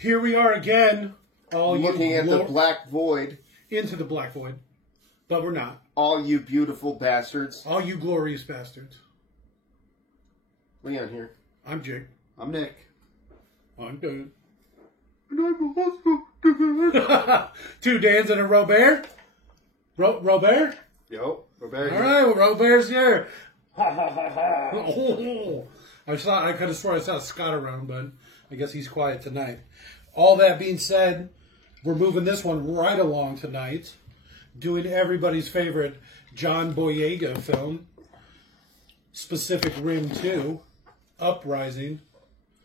Here we are again. All looking at the black void. Into the black void. But we're not. All you beautiful bastards. All you glorious bastards. Leon here. I'm Jake. I'm Nick. I'm Dan. And I'm also Two Dans and a Robert. Robert? Yo, Robert. All right, well, Robert's here. I could have sworn I saw Scott around, but I guess he's quiet tonight. All that being said, we're moving this one right along tonight, doing everybody's favorite John Boyega film, Pacific Rim 2, Uprising.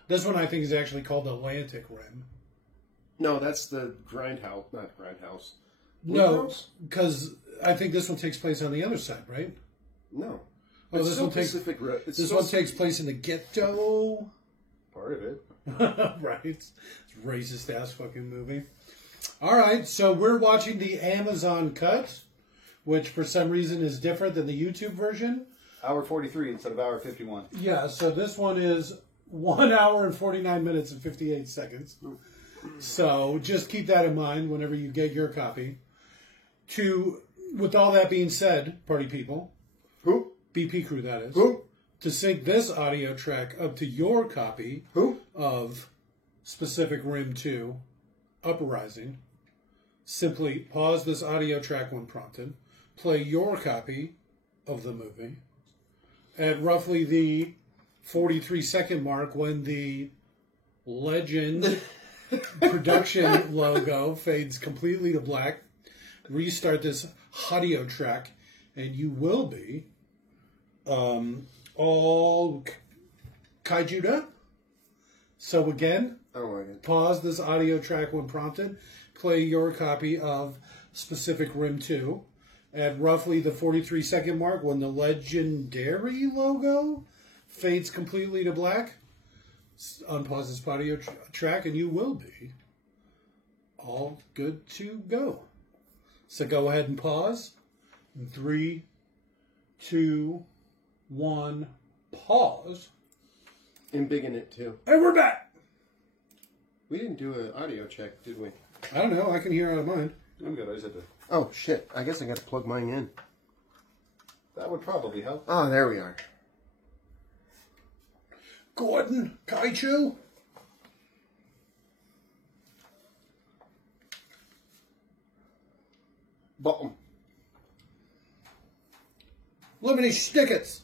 This one I think is actually called Atlantic Rim. No, that's the Grindhouse, not Grindhouse. No, because I think this one takes place on the other side, right? No. Oh, this one takes place in the ghetto. Part of it. Right. It's a racist ass fucking movie. Alright, so we're watching the Amazon cut, which for some reason is different than the YouTube version. Hour 43 instead of hour 51. Yeah, so this one is 1 hour and 49 minutes and 58 seconds. So just keep that in mind whenever you get your copy. With all that being said, party people. Who? BP crew, that is. Who? To sync this audio track up to your copy of Pacific Rim 2, Uprising, simply pause this audio track when prompted, play your copy of the movie. At roughly the 43-second mark, when the Legend production logo fades completely to black, restart this audio track, and you will be all kaiju'd up. So again, I don't like it. Pause this audio track when prompted. Play your copy of Pacific Rim 2 at roughly the 43-second mark when the legendary logo fades completely to black. Unpause this audio track and you will be all good to go. So go ahead and pause. 3, 2, 1, pause. And big in it too. And we're back. We didn't do an audio check, did we? I don't know. I can hear out of mine. I'm good. I just had to... Oh, shit. I guess I got to plug mine in. That would probably help. Oh, there we are. Gordon, Kaiju. Bottom. Lemony Snickets.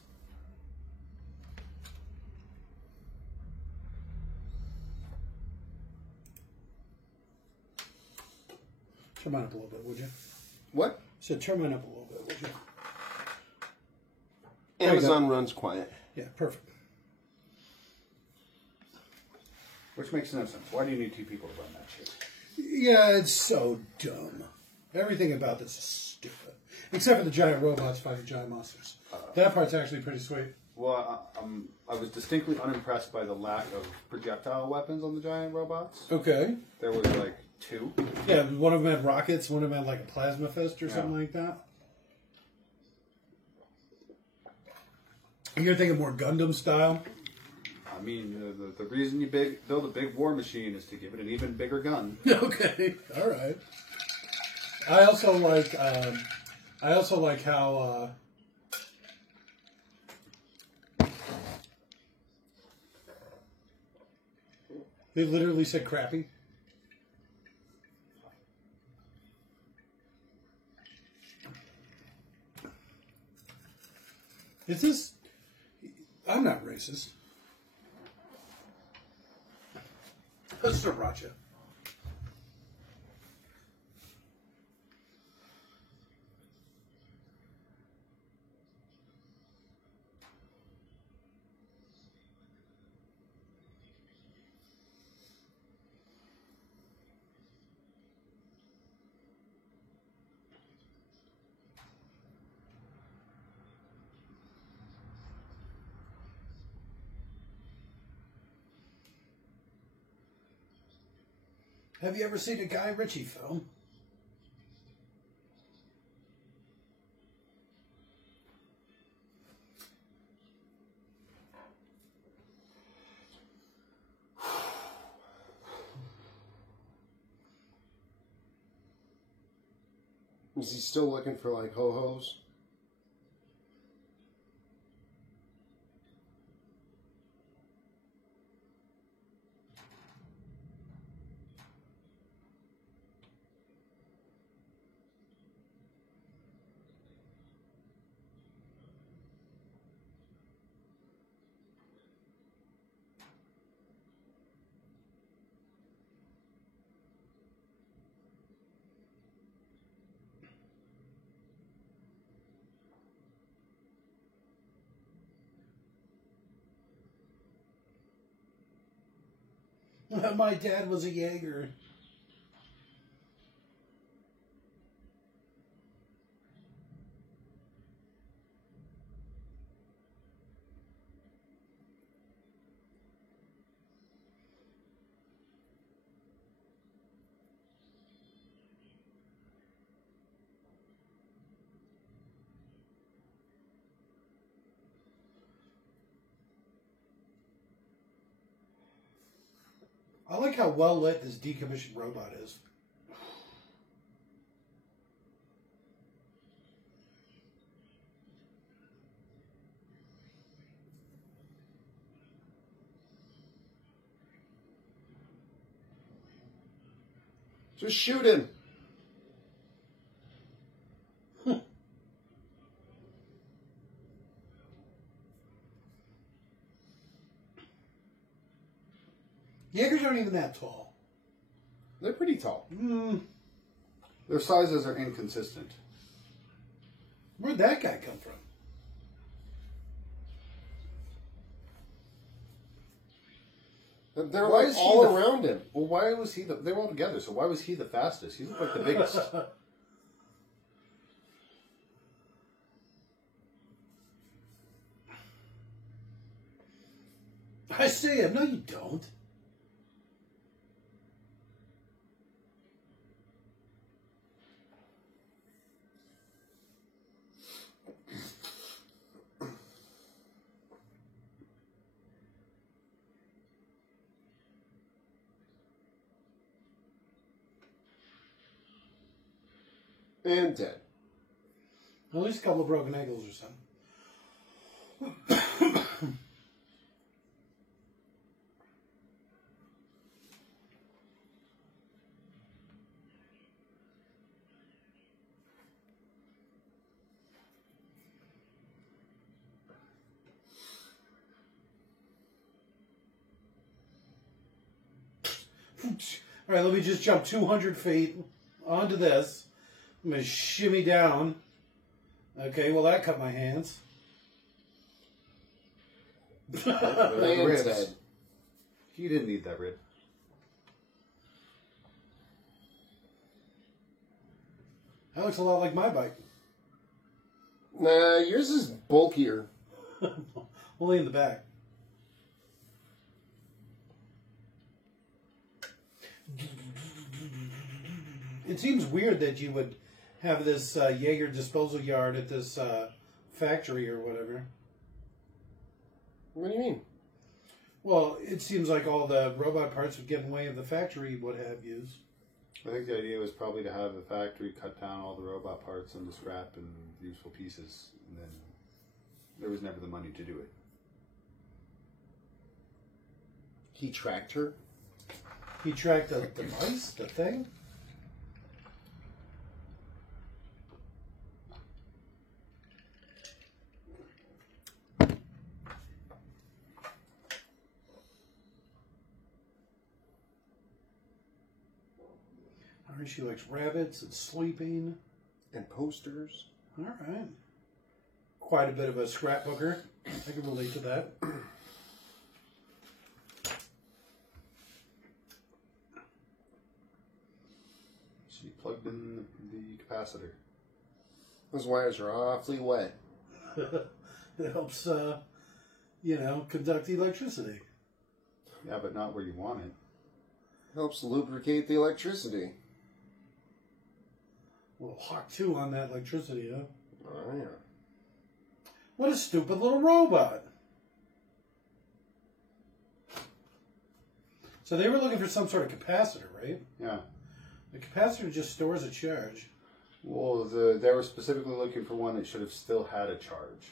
Turn mine up a little bit, would you? What? I said turn mine up a little bit, would you? Amazon runs quiet. Yeah, perfect. Which makes no sense. Why do you need two people to run that shit? Yeah, it's so dumb. Everything about this is stupid. Except for the giant robots fighting giant monsters. That part's actually pretty sweet. Well, I was distinctly unimpressed by the lack of projectile weapons on the giant robots. Okay. There was like 2. Yeah, one of them had rockets, one of them had like a plasma fist or something like that. You're thinking more Gundam style? I mean, the reason you build a big war machine is to give it an even bigger gun. Okay, all right. I also like how they literally said crappy. Is this? I'm not racist. Sriracha. Have you ever seen a Guy Ritchie film? Is he still looking for, like, ho-hos? My dad was a Jaeger. I like how well lit this decommissioned robot is. Just shoot him. Jaegers aren't even that tall. They're pretty tall. Their sizes are inconsistent. Where'd that guy come from? They're Why like is he all the- around him. Well, why was he they were all together, so why was he the fastest? He looked like the biggest. I see him. No, you don't. And dead. At least a couple of broken ankles or something. All right, let me just jump 200 feet onto this. I'm going to shimmy down. Okay, well, that cut my hands. And Ribs. dead. He didn't need that rib. That looks a lot like my bike. Nah, yours is bulkier. Only in the back. It seems weird that you would have this Jaeger disposal yard at this factory or whatever. What do you mean? Well, it seems like all the robot parts would get in the way of the factory would have used. I think the idea was probably to have the factory cut down all the robot parts into scrap and useful pieces, and then there was never the money to do it. He tracked her? He tracked the device, the thing. She likes rabbits and sleeping. And posters. All right. Quite a bit of a scrapbooker. I can relate to that. She plugged in the capacitor. Those wires are awfully wet. It helps, conduct electricity. Yeah, but not where you want it. Helps lubricate the electricity. A little Hawk 2 on that electricity, huh? Oh, yeah. What a stupid little robot. So they were looking for some sort of capacitor, right? Yeah. The capacitor just stores a charge. Well, they were specifically looking for one that should have still had a charge.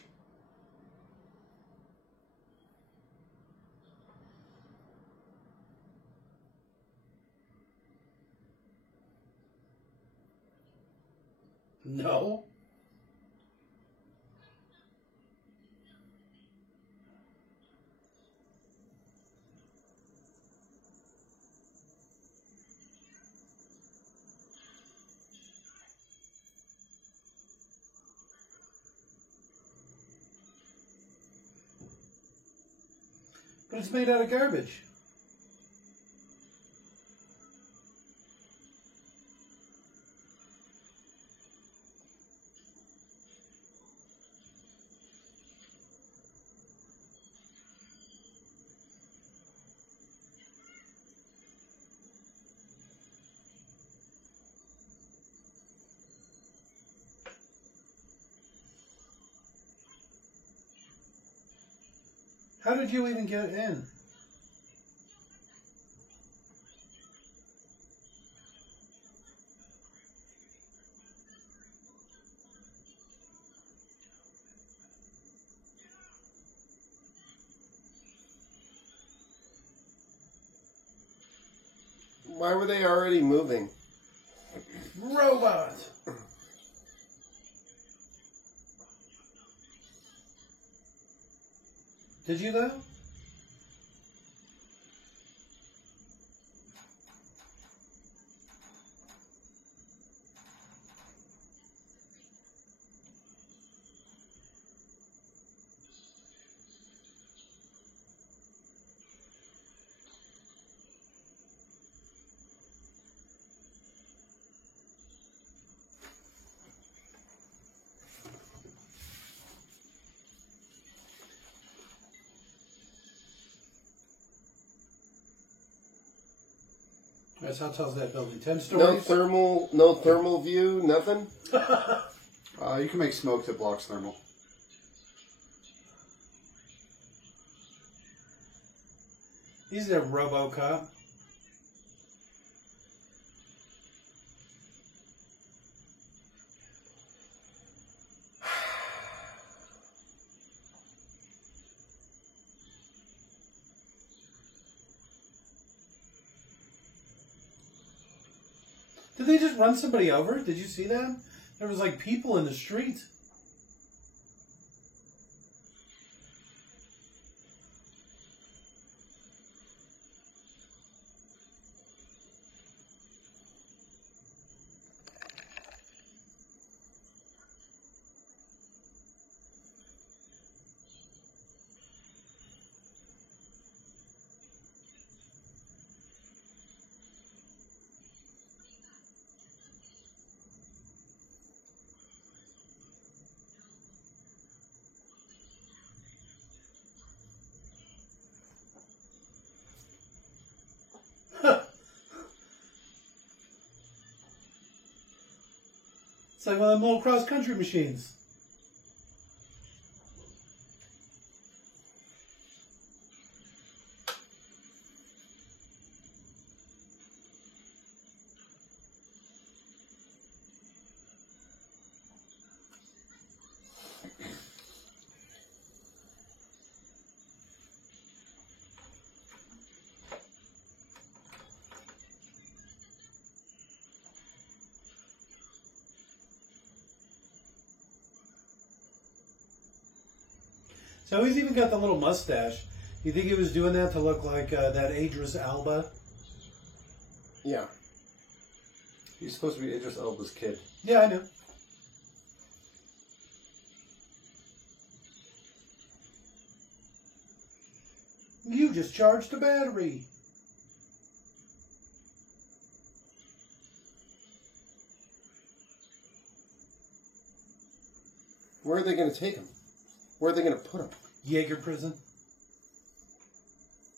No. But it's made out of garbage. How did you even get in? Why were they already moving? Robot! Did you though? That's how tells that building 10 stories. No thermal view, nothing? You can make smoke that blocks thermal. He's a RoboCop. Did they just run somebody over? Did you see that? There was like people in the street. It's like one of them little cross-country machines. So he's even got the little mustache. You think he was doing that to look like that Idris Elba? Yeah. He's supposed to be Idris Elba's kid. Yeah, I know. You just charged a battery. Where are they going to take him? Where are they going to put him? Jaeger prison.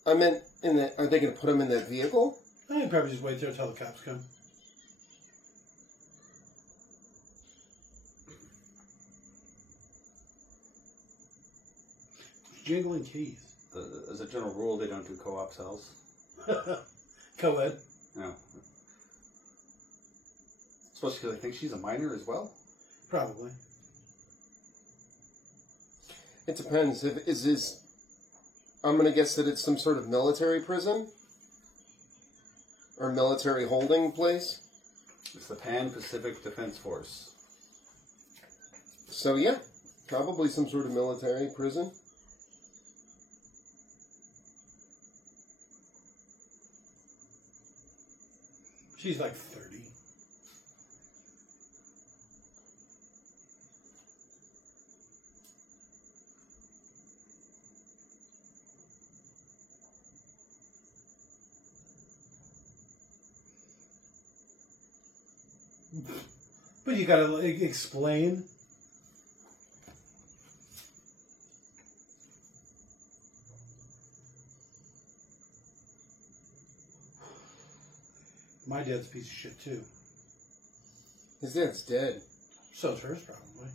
I meant, are they going to put him in that vehicle? I'd probably just wait there until the cops come. Jingling keys. As a general rule, they don't do co-op cells. Co-ed. No. Especially because I think she's a minor as well. Probably. It depends. If is this, I'm going to guess that it's some sort of military prison or military holding place. It's the Pan-Pacific Defense Force. So yeah, probably some sort of military prison. She's like 30. But you gotta explain. My dad's a piece of shit too. His dad's dead. So's hers, probably.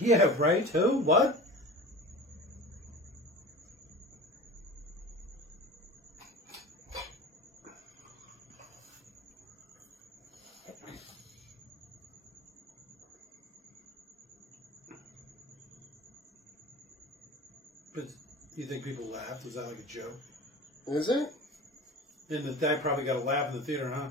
Yeah, right? Who? What? But you think people laughed? Was that like a joke? Is it? And the dad probably got a laugh in the theater, huh?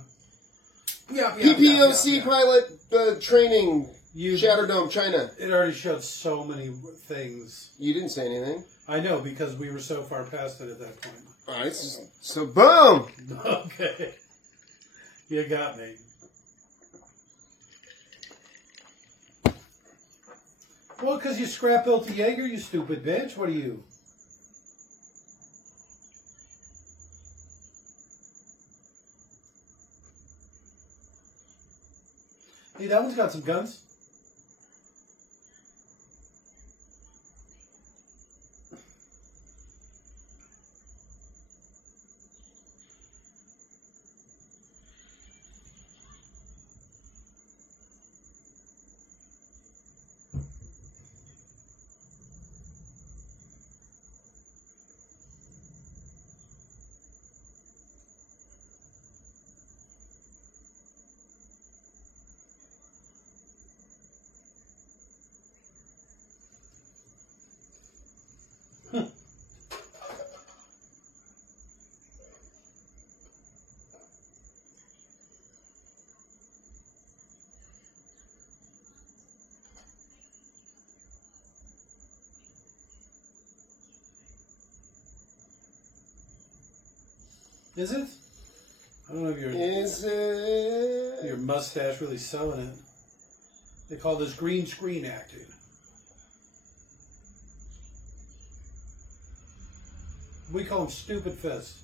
Yeah. PPOC pilot training. You, Shatterdome, China. It already showed so many things. You didn't say anything. I know, because we were so far past it at that point. Alright, so boom! Okay. You got me. Well, because you scrap-built the Jaeger, you stupid bitch. What are you? Hey, that one's got some guns. Is it? I don't know if your mustache really selling it. They call this green screen acting. We call them stupid fists.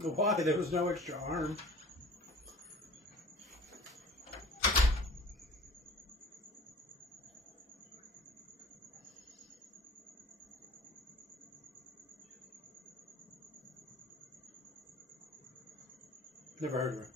Why? There was no extra arm. Never heard of her.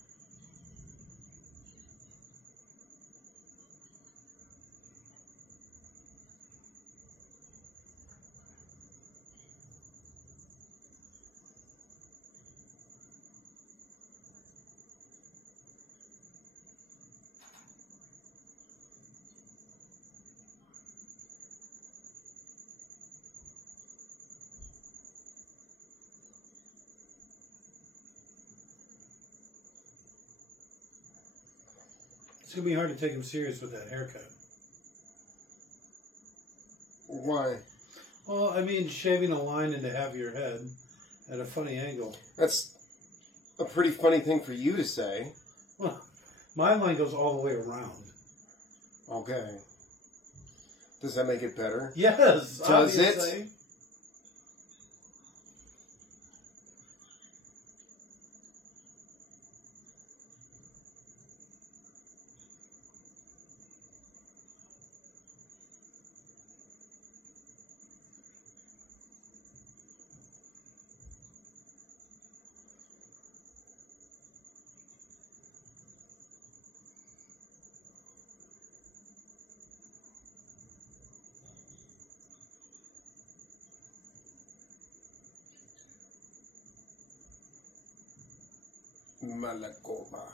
It's going to be hard to take him serious with that haircut. Why? Well, I mean, shaving a line into half your head at a funny angle. That's a pretty funny thing for you to say. Well, my line goes all the way around. Okay. Does that make it better? Yes. Does obviously. it? Malacopa.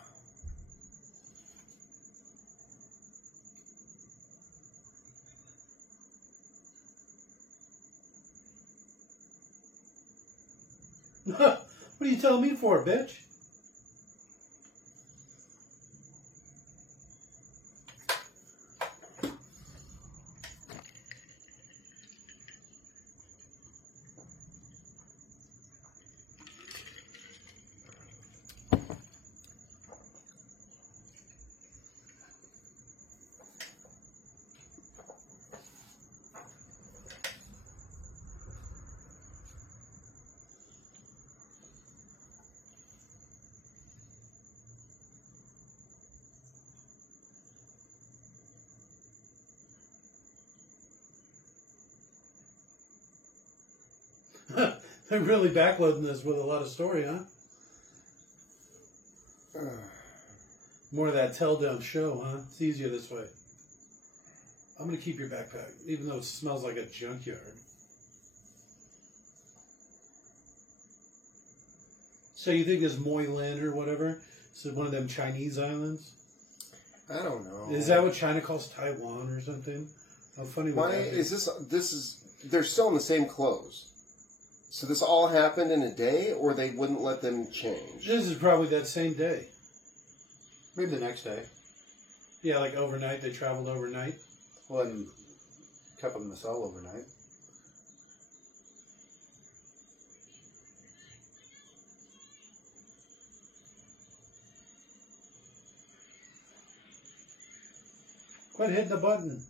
What are you telling me for, bitch? They're really backloading this with a lot of story, huh? More of that tell don't show, huh? It's easier this way. I'm going to keep your backpack, even though it smells like a junkyard. So you think this Moy Land or whatever is one of them Chinese islands? I don't know. Is that what China calls Taiwan or something? How funny would Why that be? is this? This is. They're still in the same clothes. So this all happened in a day, or they wouldn't let them change? This is probably that same day. Maybe the next day. Yeah, like overnight. They traveled overnight. Well, and kept them in the cell overnight. Quit hitting the button.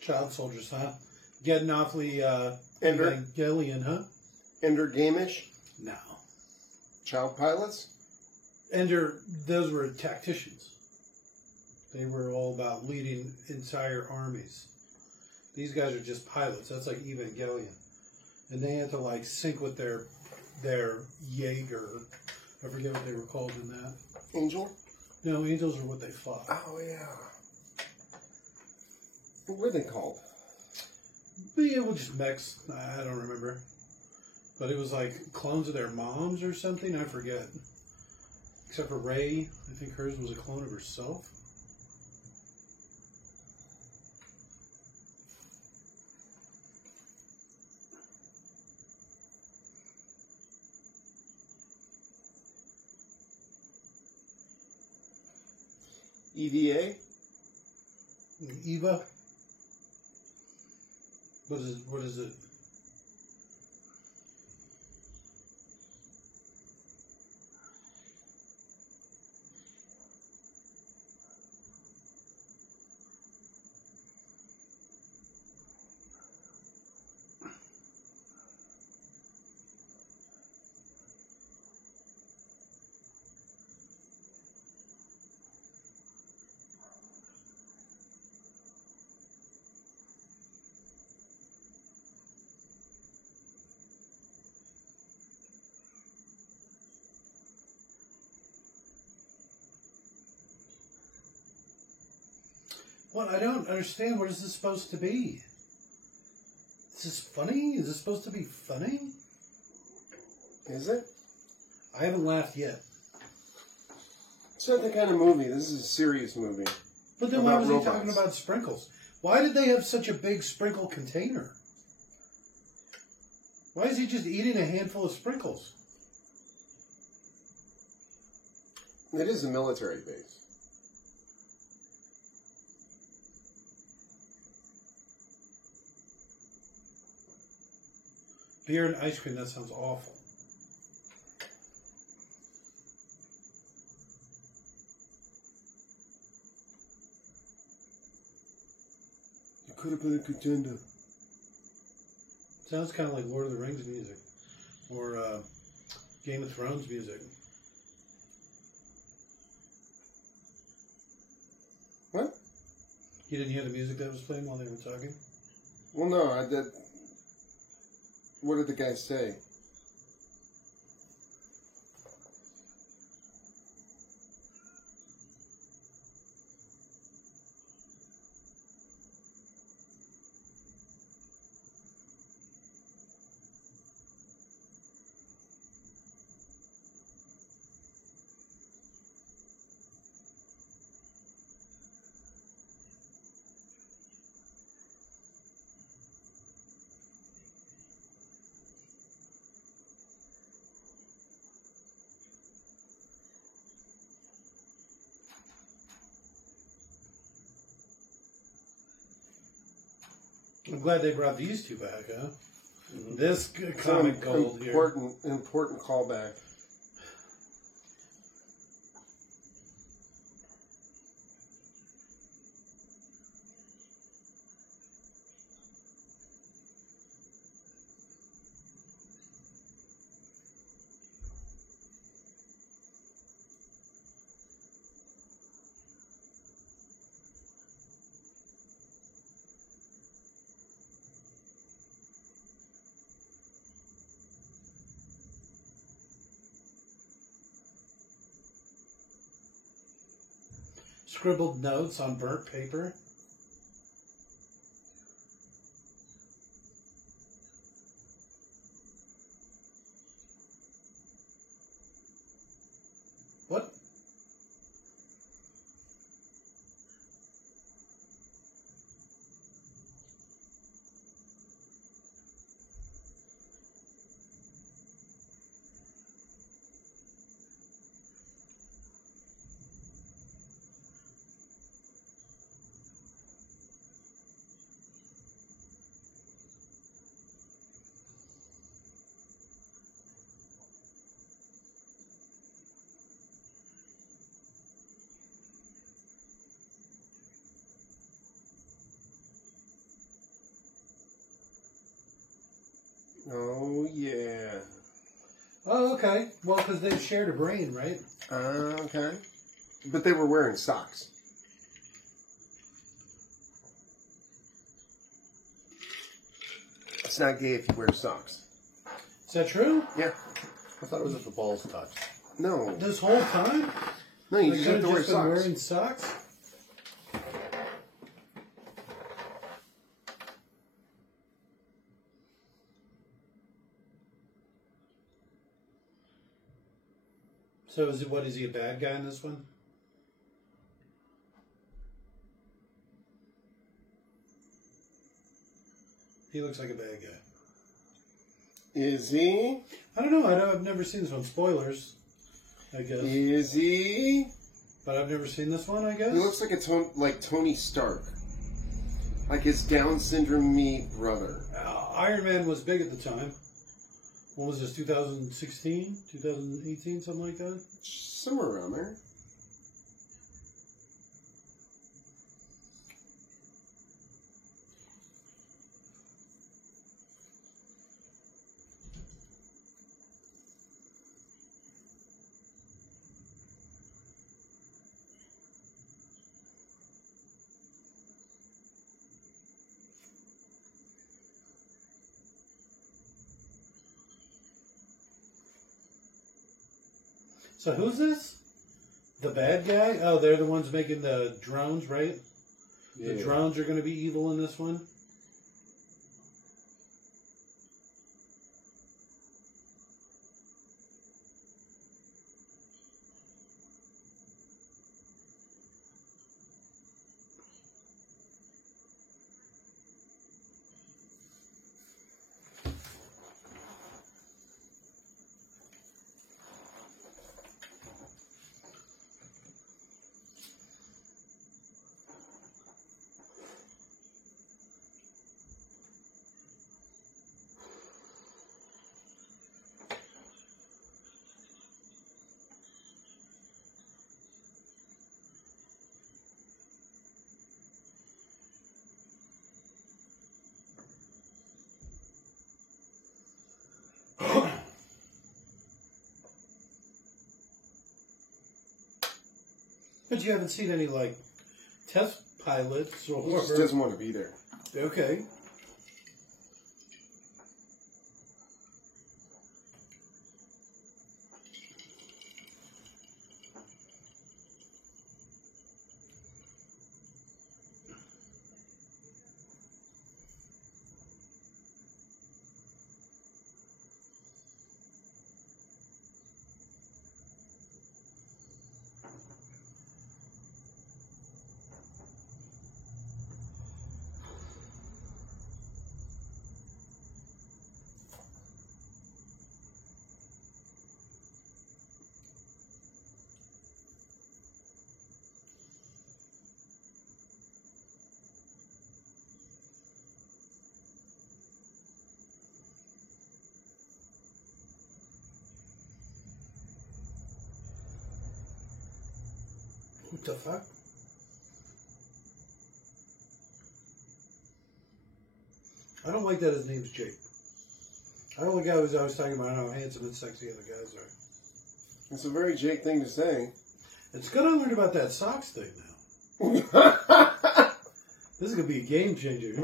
Child soldiers, huh? Getting awfully Evangelion, huh? Ender Gamish? No. Child pilots? Ender, those were tacticians. They were all about leading entire armies. These guys are just pilots. That's like Evangelion. And they had to like sync with their Jaeger. I forget what they were called in that. Angel? No, angels are what they fought. Oh, yeah. What were they called? But yeah, well, just mechs. I don't remember. But it was like clones of their moms or something. I forget. Except for Rey. I think hers was a clone of herself. EVA? Eva? What is it? What? I don't understand. What is this supposed to be? Is this funny? Is this supposed to be funny? Is it? I haven't laughed yet. It's not the kind of movie. This is a serious movie. But then why About was robots. he talking about sprinkles? Why did they have such a big sprinkle container? Why is he just eating a handful of sprinkles? It is a military base. Beer and ice cream, that sounds awful. It could have been a contender. Sounds kind of like Lord of the Rings music. Or Game of Thrones music. What? You didn't hear the music that was playing while they were talking? Well, no, I did. What did the guy say? I'm glad they brought these two back, huh? This comic gold here. Important callback. Scribbled notes on burnt paper. What? Oh, yeah. Oh, okay. Well, because they shared a brain, right? Okay. But they were wearing socks. It's not gay if you wear socks. Is that true? Yeah. I thought it was if the balls touched. No. This whole time? No, you They just have could to have wear just been socks. wearing socks? So is he a bad guy in this one? He looks like a bad guy. Is he? I don't know. I've never seen this one. Spoilers, I guess. Is he? But I've never seen this one, I guess. He looks like Tony Stark. Like his Down syndrome brother. Iron Man was big at the time. What was this, 2016? 2018, something like that? Somewhere around there. So who's this? The bad guy? Oh, they're the ones making the drones, right? The drones are going to be evil in this one. But you haven't seen any, like, test pilots or... He just doesn't want to be there. Okay. What the fuck? I don't like that his name's Jake. I don't like how he's always talking about how handsome and sexy other guys are. It's a very Jake thing to say. It's good I learned about that socks thing now. This is going to be a game changer.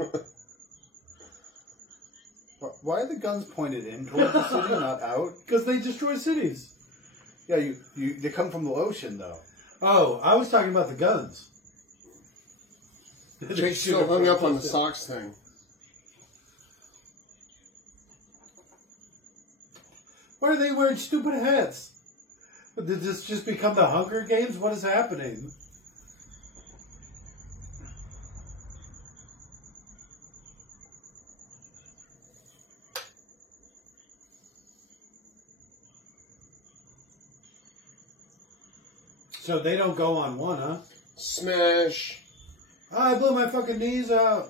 Why are the guns pointed in towards the city, not out? Because they destroy cities. Yeah, they come from the ocean, though. Oh, I was talking about the guns. Jake's still hung up on the socks thing. Why are they wearing stupid hats? Did this just become the Hunger Games? What is happening? So they don't go on one, huh? Smash. I blew my fucking knees out.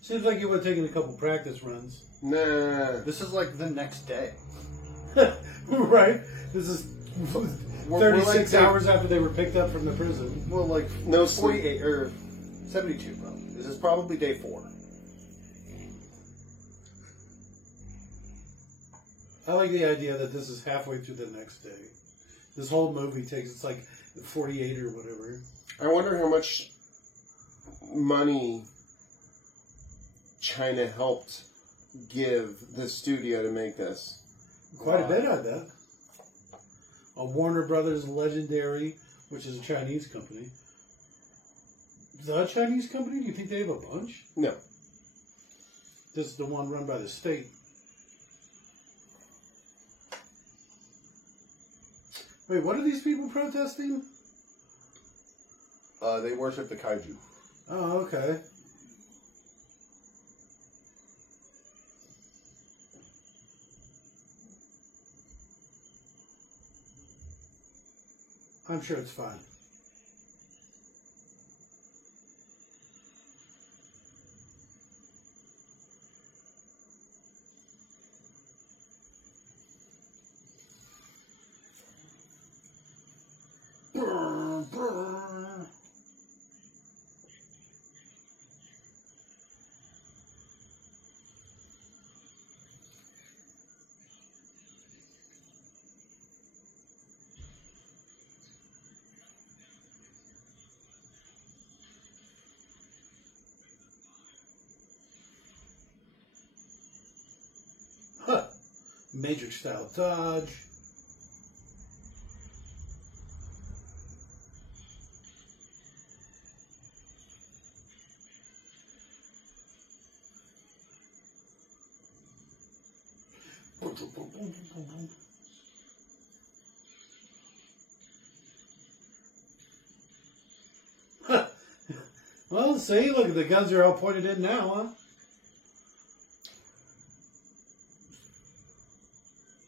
Seems like you would have taken a couple practice runs. Nah. This is like the next day. Right? This is 36 like hours after they were picked up from the prison. Well, like No 48 or 72, bro. This is probably day 4. I like the idea that this is halfway through the next day. This whole movie takes, it's like 48 or whatever. I wonder how much money China helped give the studio to make this. Quite a bit, I bet. Warner Brothers Legendary, which is a Chinese company. The Chinese company? Do you think they have a bunch? No. This is the one run by the state. Wait, what are these people protesting? They worship the kaiju. Oh, okay. I'm sure it's fine. Matrix style dodge. Well, see, look, the guns are all pointed in now, huh?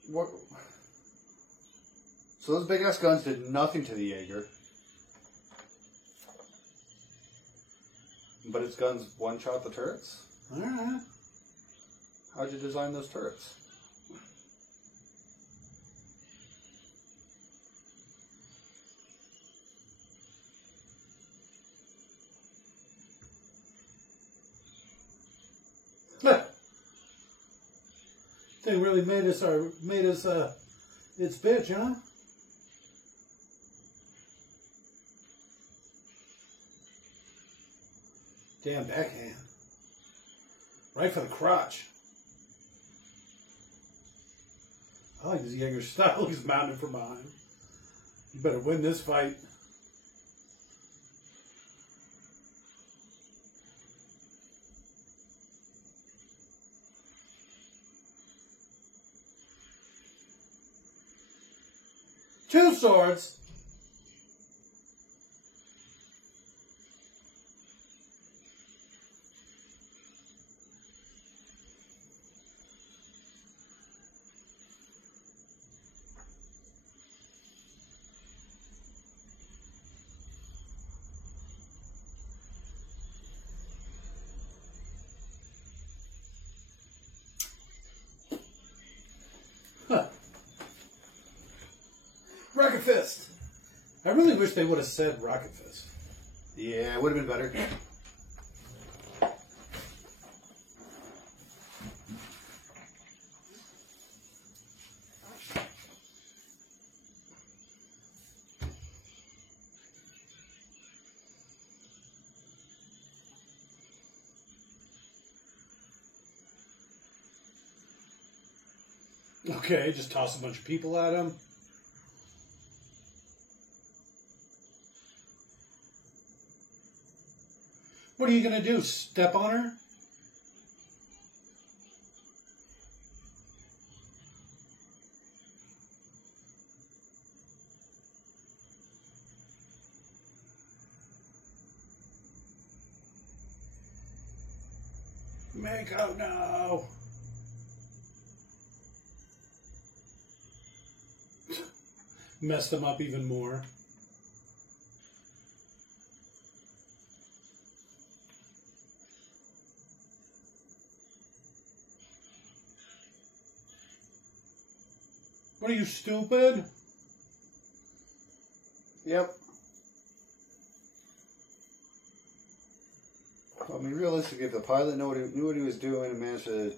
What? So those big ass guns did nothing to the Jaeger. But its guns one-shot the turrets? Alright. How'd you design those turrets? Thing really made us its bitch, huh? Damn backhand. Right for the crotch. I like this Jaeger style. He's mounted from behind. You better win this fight. Two swords. Huh. Rocket Fist. I really wish they would have said Rocket Fist. Yeah, it would have been better. Okay, just toss a bunch of people at him. What are you going to do? Step on her? Mako, no! Messed them up even more. What are you, stupid? Yep. I mean, realistically, if the pilot knew what he was doing and managed to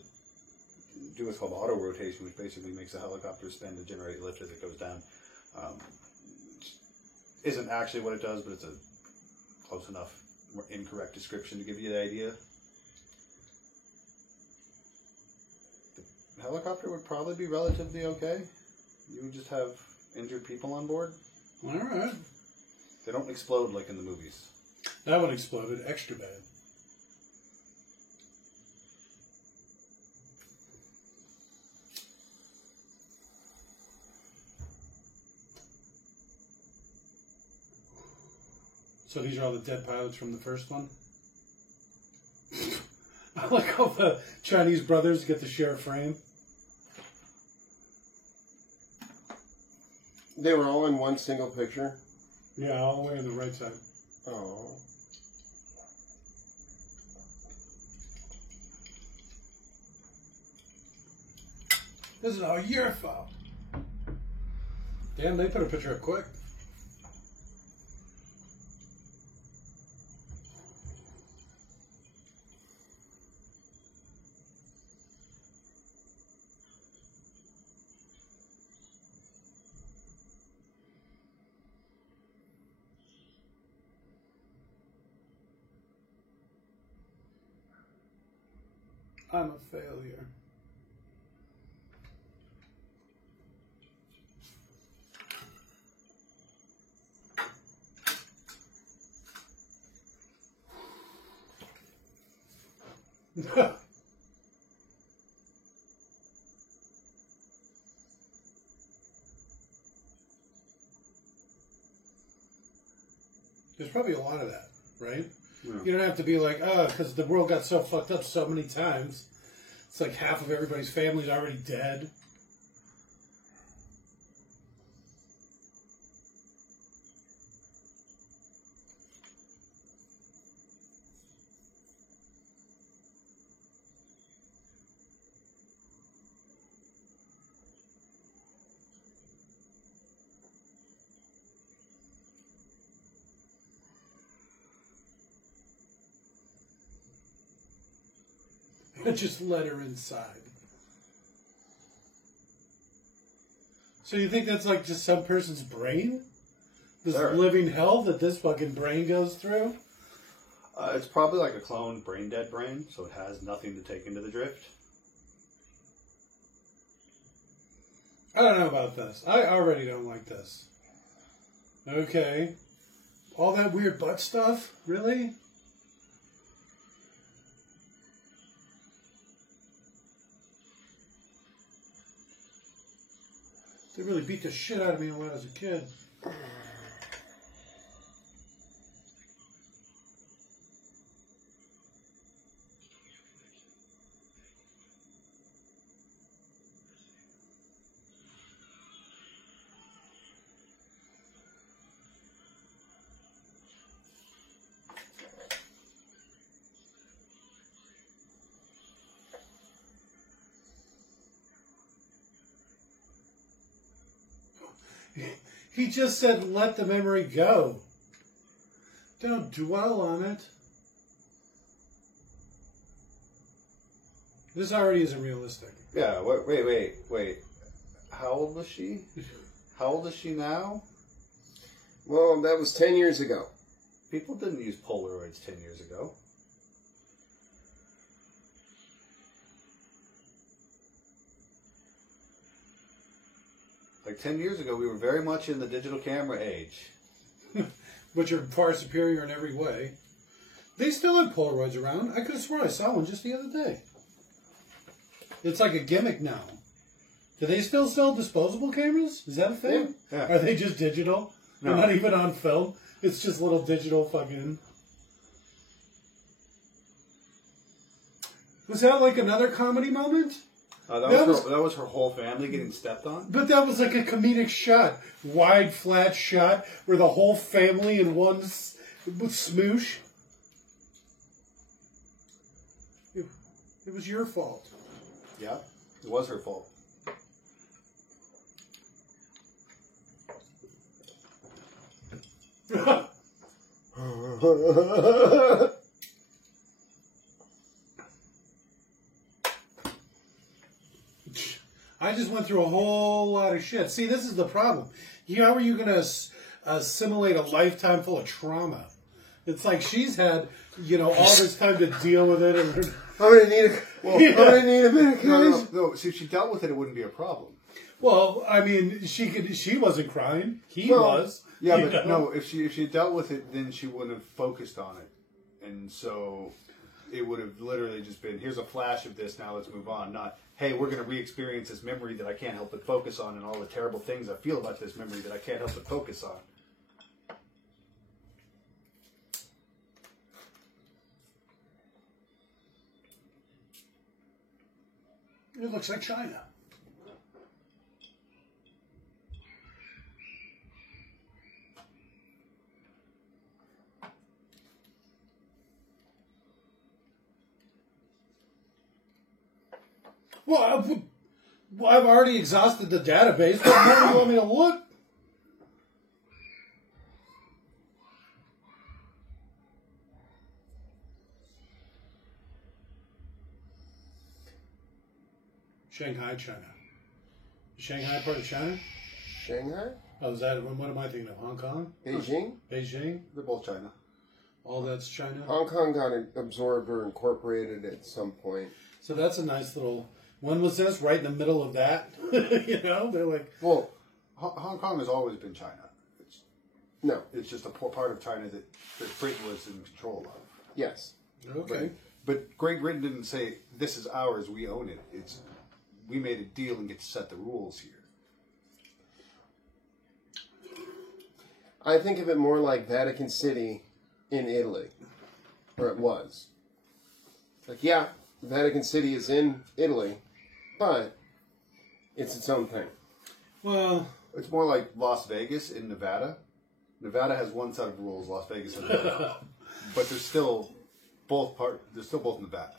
do what's called auto rotation, which basically makes the helicopter spin to generate lift as it goes down, isn't actually what it does, but it's a close enough, incorrect description to give you the idea. The helicopter would probably be relatively okay. You would just have injured people on board. All right. They don't explode like in the movies. That one exploded extra bad. So these are all the dead pilots from the first one? I like how the Chinese brothers get to share a frame. They were all in one single picture? Yeah, all the way on the right side. Oh. This is all your fault. Damn, they put a picture up quick. I'm a failure. There's probably a lot of that, right? Yeah. You don't have to be like, because the world got so fucked up so many times. It's like half of everybody's family's already dead. Just let her inside. So you think that's like just some person's brain? This Sure. living hell that this fucking brain goes through? It's probably like a cloned brain dead brain, so it has nothing to take into the drift. I don't know about this. I already don't like this. Okay. All that weird butt stuff? Really? They really beat the shit out of me when I was a kid. He just said, let the memory go. Don't dwell on it. This already isn't realistic. Yeah, wait. How old was she? How old is she now? Well, that was 10 years ago. People didn't use Polaroids 10 years ago. Like 10 years ago, we were very much in the digital camera age. Which are far superior in every way. They still have Polaroids around. I could have sworn I saw one just the other day. It's like a gimmick now. Do they still sell disposable cameras? Is that a thing? Yeah. Are they just digital? No. They're not even on film? It's just little digital fucking... Was that like another comedy moment? That was her whole family getting stepped on? But that was like a comedic shot. Wide, flat shot where the whole family in one smoosh. It was your fault. Yeah, it was her fault. I just went through a whole lot of shit. See, this is the problem. How are you going to assimilate a lifetime full of trauma? It's like she's had, all this time to deal with it. And I'm gonna need a minute, guys. No, see, if she dealt with it, it wouldn't be a problem. well, I mean, she wasn't crying. He was. Yeah, but no, if she dealt with it, then she wouldn't have focused on it. And so it would have literally just been, here's a flash of this, now let's move on. Not, hey, we're going to re-experience this memory that I can't help but focus on and all the terrible things I feel about this memory that I can't help but focus on. It looks like China. Well, I've already exhausted the database. What more do you want me to look? Shanghai, China. Is Shanghai part of China? Shanghai? Oh, is that, what am I thinking of? Hong Kong? Beijing? Beijing? They're both China. All that's China? Hong Kong got absorbed or incorporated at some point. So that's a nice little... When was this? Right in the middle of that? They're like... Well, Hong Kong has always been China. No. It's just a part of China that Britain was in control of. Yes. Okay. But Great Britain didn't say, this is ours, we own it. It's, we made a deal and get to set the rules here. I think of it more like Vatican City in Italy. Or it was. Like, yeah, Vatican City is in Italy, but it's its own thing. Well, it's more like Las Vegas in Nevada. Nevada has one set of rules. Las Vegas has another. But they're still both Nevada.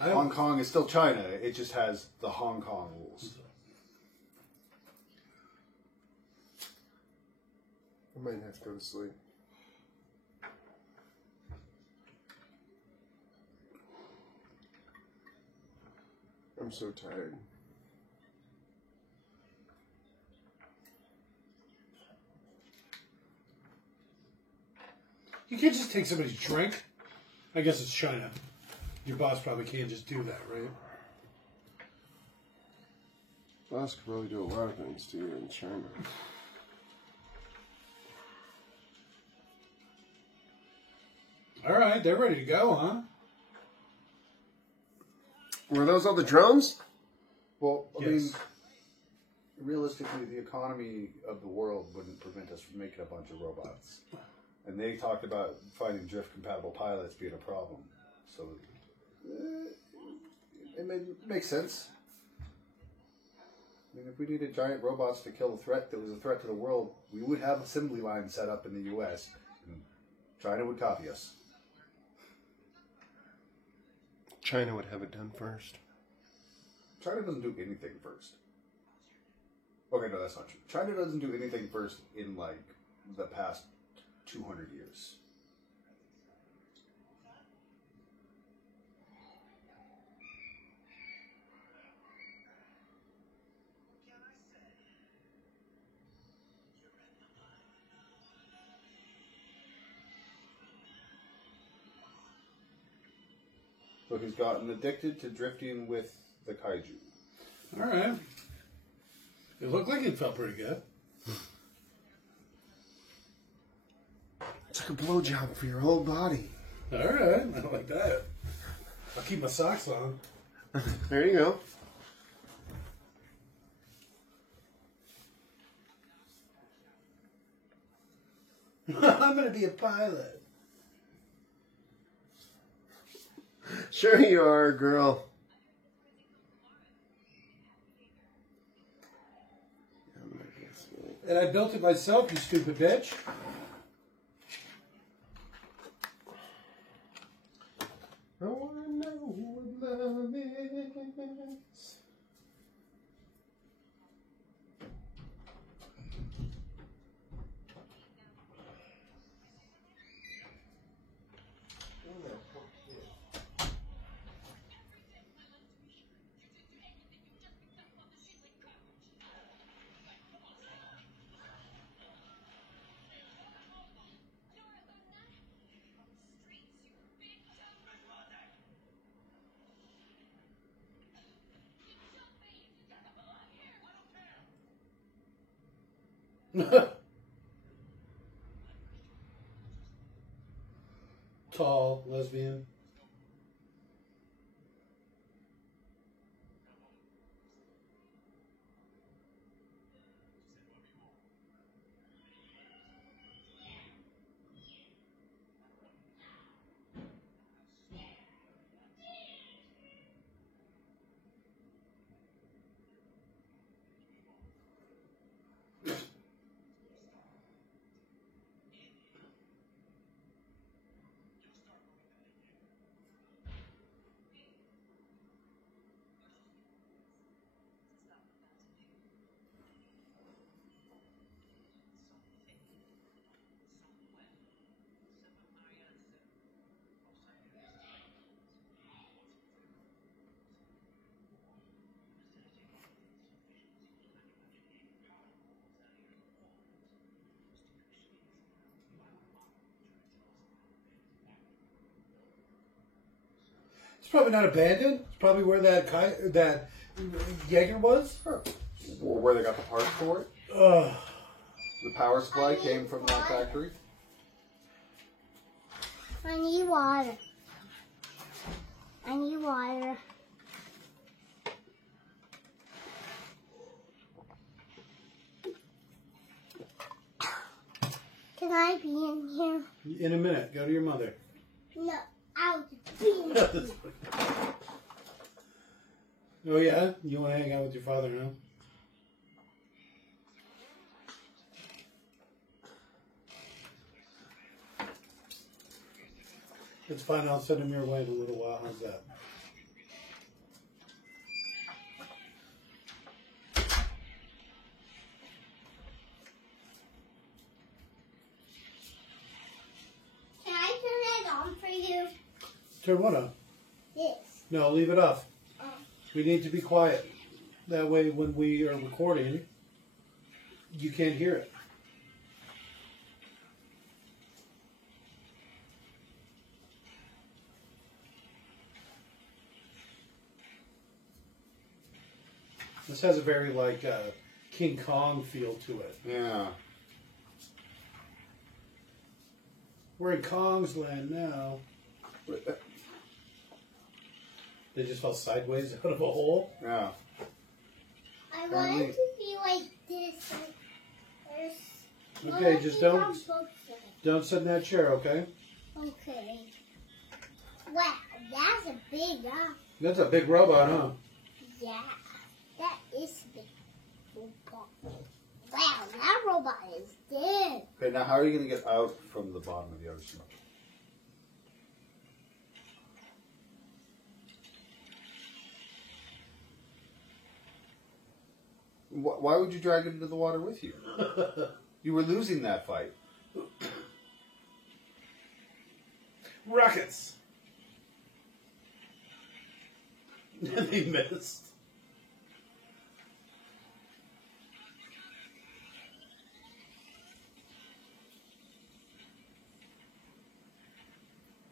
Hong Kong is still China. It just has the Hong Kong rules. I might have to go to sleep. I'm so tired. You can't just take somebody's drink. I guess it's China. Your boss probably can't just do that, right? Boss could probably do a lot of things to you in China. All right, they're ready to go, huh? Were those all the drones? Well, I Yes. mean, realistically, the economy of the world wouldn't prevent us from making a bunch of robots. And they talked about finding drift-compatible pilots being a problem. So, it makes sense. I mean, if we needed giant robots to kill a threat that was a threat to the world, we would have assembly lines set up in the U.S., and China would copy us. China would have it done first. China doesn't do anything first. Okay, no, that's not true. China doesn't do anything first in, like, the past 200 years. So he's gotten addicted to drifting with the kaiju. All right. It looked like it felt pretty good. It's like a blowjob for your whole body. All right. I like that. I'll keep my socks on. There you go. I'm going to be a pilot. Sure you are, girl. And I built it myself, you stupid bitch. I wanna know what love is. Tall, lesbian. It's probably not abandoned. It's probably where that Jaeger was. Or where they got the parts for it. Ugh. The power supply came from that factory. I need water. I need water. Can I be in here? In a minute. Go to your mother. No, I'll be in here. Oh, yeah? You want to hang out with your father now? It's fine. I'll send him your way in a little while. How's that? Can I turn it on for you? Turn what on? This. No, leave it off. Oh. We need to be quiet. That way, when we are recording, you can't hear it. This has a very, like, King Kong feel to it. Yeah. We're in Kong's land now. They just fell sideways out of a hole. Yeah. I want it to be like this. Okay, just don't sit in that chair, okay? Okay. Wow, that's a big That's a big robot, huh? Yeah, that is a big robot. Wow, that robot is dead. Okay, now how are you going to get out from the bottom of the ocean? Why would you drag it into the water with you? You were losing that fight. Rockets! They missed.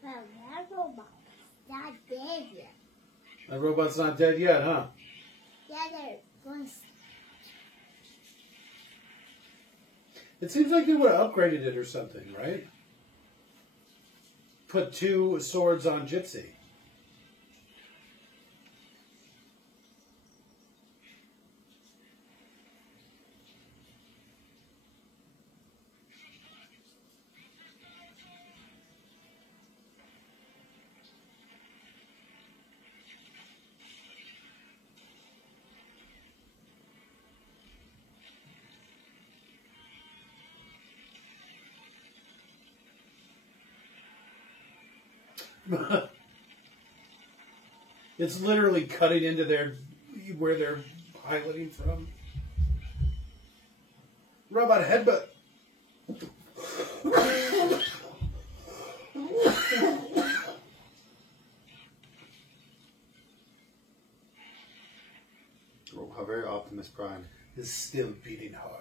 Wow, that robot is not dead yet. That robot's not dead yet, huh? Yeah, they're going. It seems like they would have upgraded it or something, right? Put 2 swords on Gypsy. It's literally cutting into where they're piloting from. Robot headbutt. Oh, how very Optimus Prime. Is still beating hard.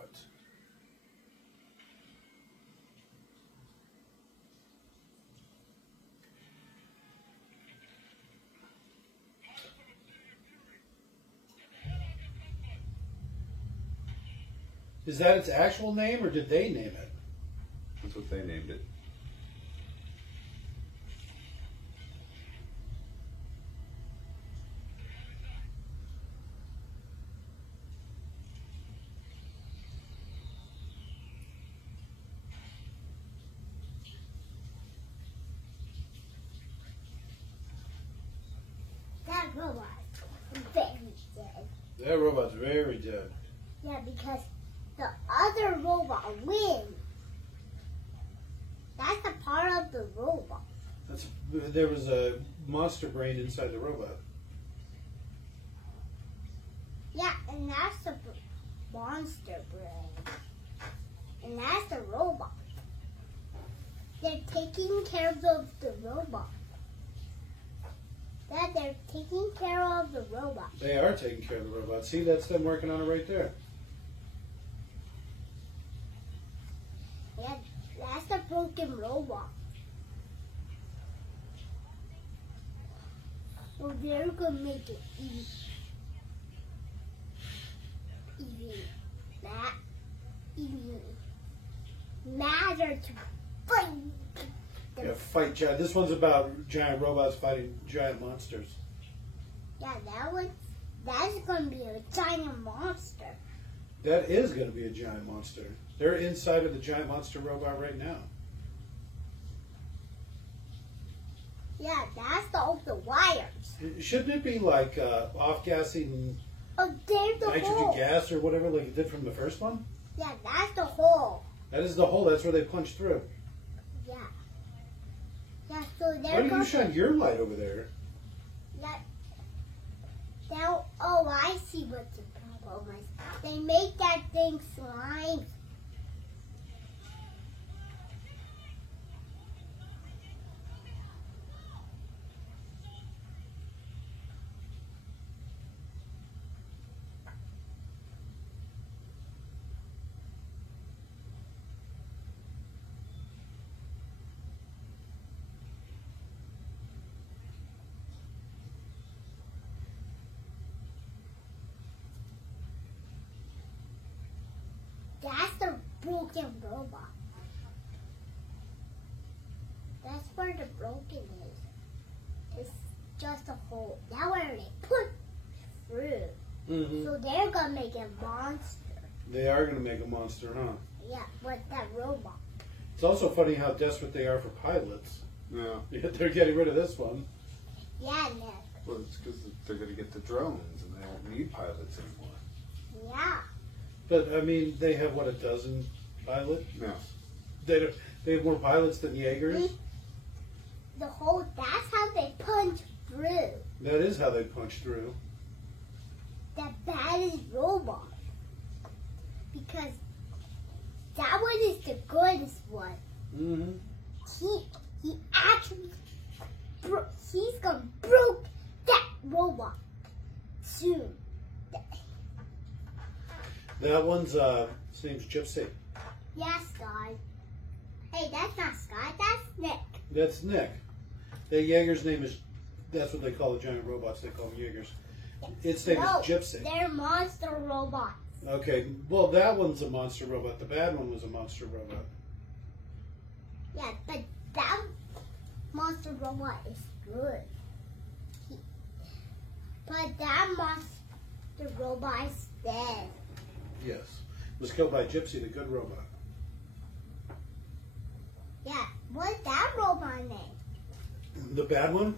Is that its actual name, or did they name it? That's what they named it. That robot is very dead. That robot's very dead. Yeah, because the other robot wins. That's a part of the robot. There was a monster brain inside the robot. Yeah, and that's the monster brain. And that's the robot. They're taking care of the robot. Dad, they're taking care of the robot. They are taking care of the robot. See, that's them working on it right there. Yeah, that's the broken robot. So they're gonna make it easy. Easy matter to break the Yeah, fight giant. This one's about giant robots fighting giant monsters. Yeah, that's gonna be a giant monster. That is going to be a giant monster. They're inside of the giant monster robot right now. Yeah, that's all the wires. Shouldn't it be like off-gassing Oh, there's the nitrogen hole. gas or whatever like it did from the first one? Yeah, that's the hole. That is the hole. That's where they punch through. Yeah. Yeah, so Why they're do you going. shine your light over there? Yeah. Now, oh, I see what the problem is. They make that thing slime. That's the broken robot. That's where the broken is. It's just a hole. That's where they put through. Mm-hmm. So they're gonna make a monster. They are going to make a monster, huh? Yeah, with that robot. It's also funny how desperate they are for pilots. Yeah. Yet they're getting rid of this one. Yeah, Nick. Well, it's because they're going to get the drones and they won't need pilots anymore. Yeah. But I mean, they have what, a dozen pilots? No. They have more pilots than Jaegers. The whole, that's how they punch through. That is how they punch through. The baddest robot. Because that one is the goodest one. Mm-hmm. He actually he's gonna broke that robot soon. That one's his name's Gypsy. Yeah, Sky. Hey, that's not Sky, that's Nick. That's Nick. The Jaeger's name is. That's what they call the giant robots. They call them Jaegers. Its name No, is Gypsy. they're monster robots. Okay, well that one's a monster robot. The bad one was a monster robot. Yeah, but that monster robot is good. But that monster robot is dead. Yes, was killed by Gypsy, the good robot. Yeah, what's that robot name? The bad one,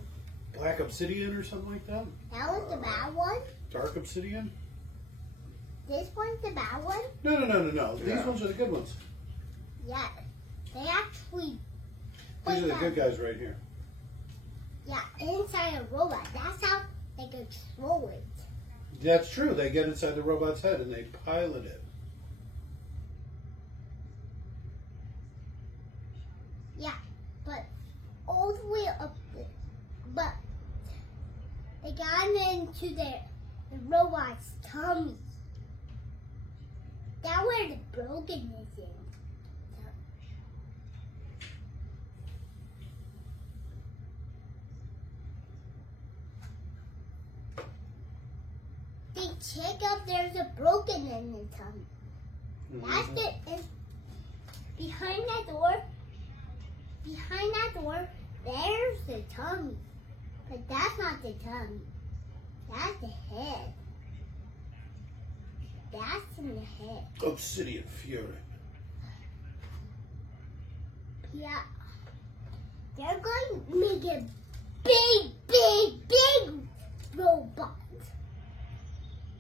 Black Obsidian or something like that. That was the bad one? Dark Obsidian. This one's the bad one? No. These Yeah. ones are the good ones. Yeah, they actually These are the that- good guys right here. Yeah, inside a robot. That's how they control it. That's true. They get inside the robot's head and they pilot it. Yeah, but all the way up there. But they got into the robot's tummy. That's where the broken is in. They check up there's a broken in the tummy. That's Mhm. it. And behind that door, there's the tummy. But that's not the tummy. That's the head. That's in the head. Obsidian Fury. Yeah. They're going to make a big robot.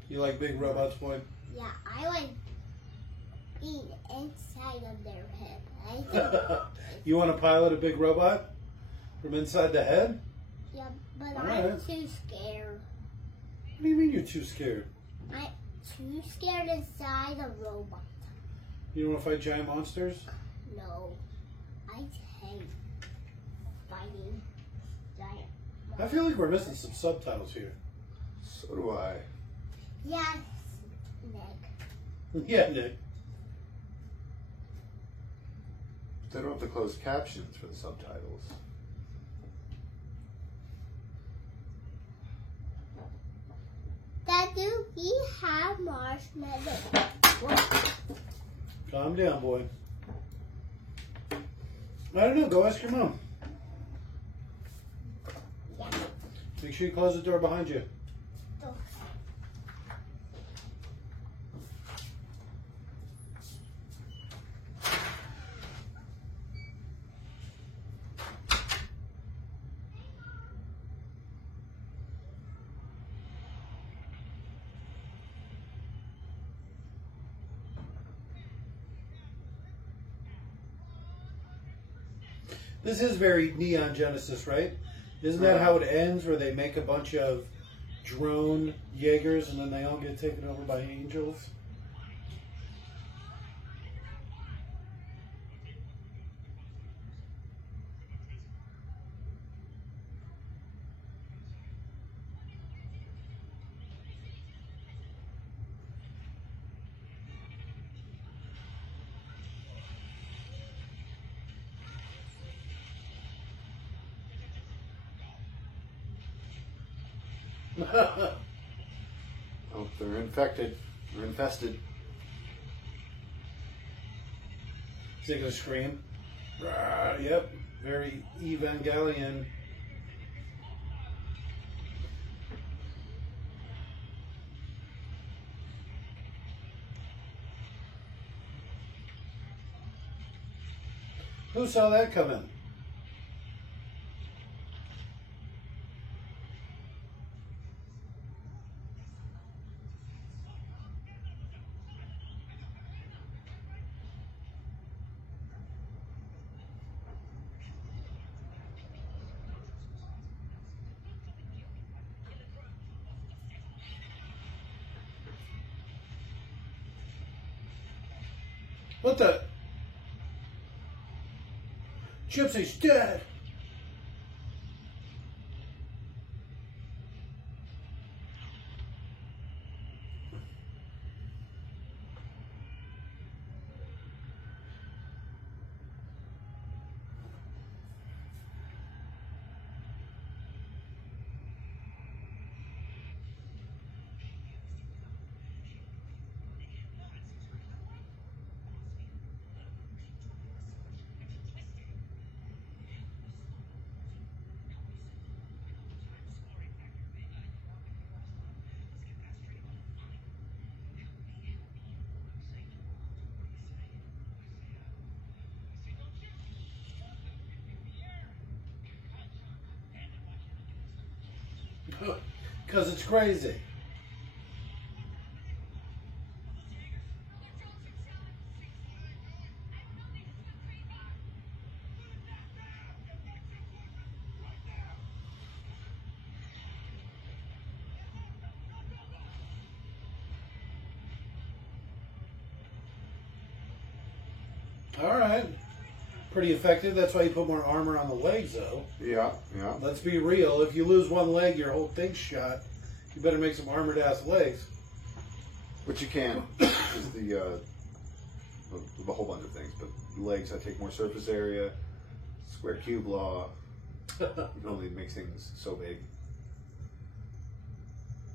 You like big robots, boy? Yeah, I like being inside of their head. I think, You want to pilot a big robot from inside the head? yeah, but All I'm right. too scared. What do you mean you're too scared? I'm too scared inside a robot. You don't want to fight giant monsters? No, I hate fighting giant. I feel like we're missing some subtitles here. So do I. Yes, Nick. Yeah, Nick. They don't have the closed captions for the subtitles. Dad, do we have marshmallow? Calm down, boy. I don't know. Go ask your mom. Make sure you close the door behind you. This is very Neon Genesis, right? Isn't that how it ends, where they make a bunch of drone Jaegers and then they all get taken over by angels? Oh, they're infected. They're infested. Is it gonna scream? Rah, yep, very Evangelion. Who saw that coming? What the? Gypsy's dead. Because it's crazy. All right. Pretty effective. That's why you put more armor on the legs, though. Yeah, yeah. Let's be real. If you lose one leg, your whole thing's shot. You better make some armored-ass legs. Which you can. Is the whole bunch of things. But legs, I take more surface area. Square cube law. You can only make things so big.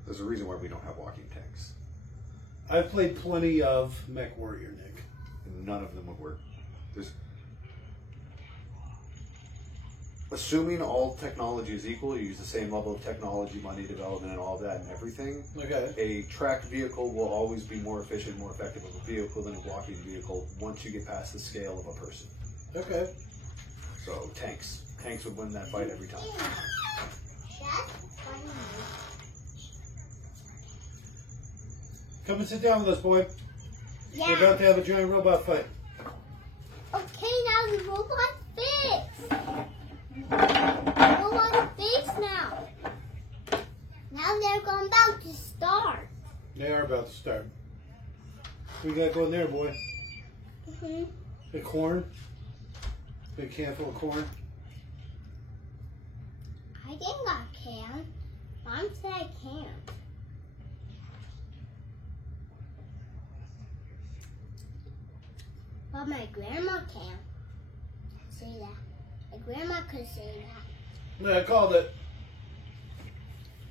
There's a reason why we don't have walking tanks. I've played plenty of Mech Warrior, Nick. None of them would work. There's... Assuming all technology is equal, you use the same level of technology, money, development, and all that, and everything. Okay. A tracked vehicle will always be more efficient, more effective of a vehicle than a walking vehicle once you get past the scale of a person. Okay. So tanks would win that fight every time. Come and sit down with us, boy. Yeah. We're about to have a giant robot fight. Okay, now the robot fixed. The robot fixed now. Now they're going about to start. They are about to start. What you got going there, boy? Mm-hmm. Big corn? Big can full of corn? I think I can. Mom said I can't. But my grandma can say that. My grandma could say that. Yeah, I called it.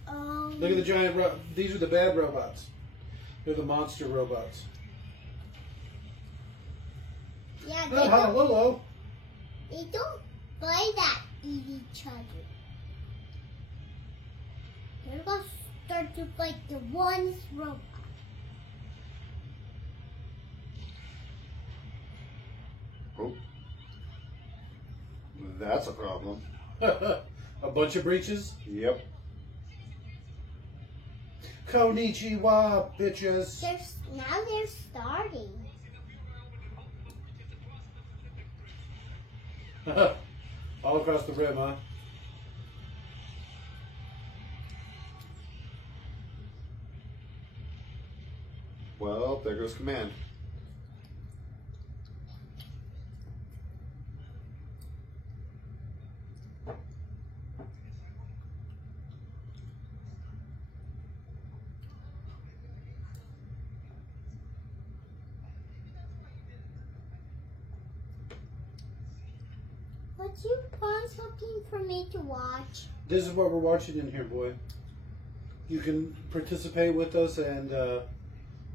Um, Look at the giant these are the bad robots. They're the monster robots. Yeah, Not Honolulu. they don't play that eat each other. We're gonna start to fight the one robot. Oh. That's a problem. A bunch of breaches? Yep. Konnichiwa, bitches. Now they're starting. All across the rim, huh? Well, there goes command. Would you find something for me to watch? This is what we're watching in here, boy. You can participate with us and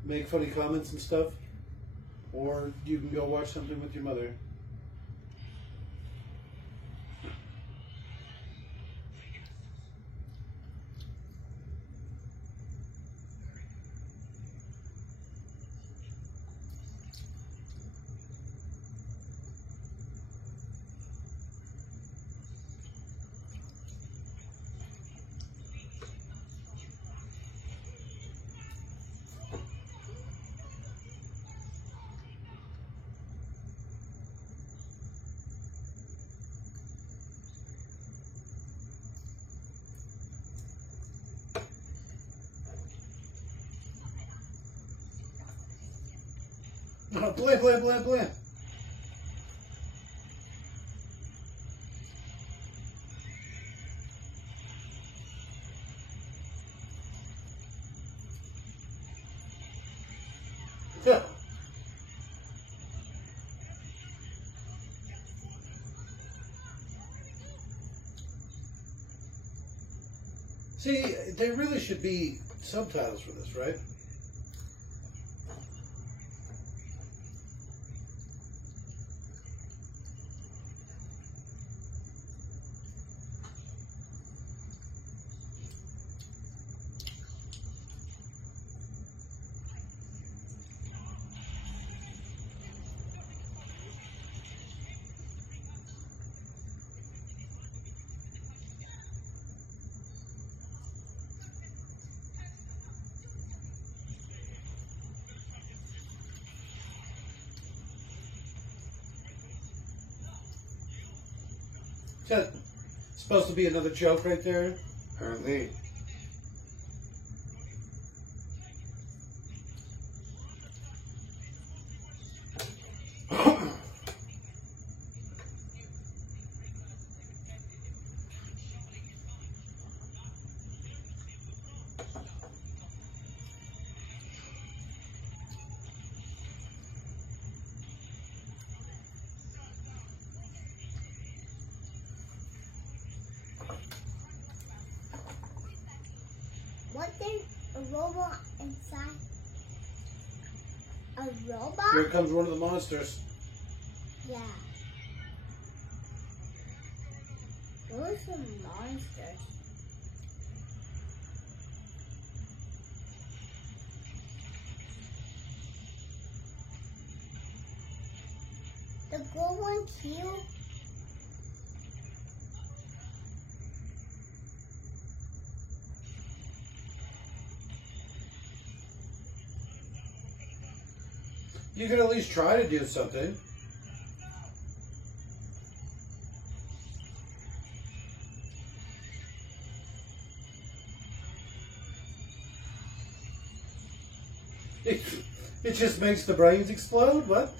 make funny comments and stuff. Or you can go watch something with your mother. Blam, blam, blam, blam. Yeah. See, there really should be subtitles for this, right? Is that supposed to be another joke right there? Apparently. What, there's a robot inside? A robot? Here comes one of the monsters. Yeah. Those are some monsters. The gold one killed. You could at least try to do something. It just makes the brains explode? What?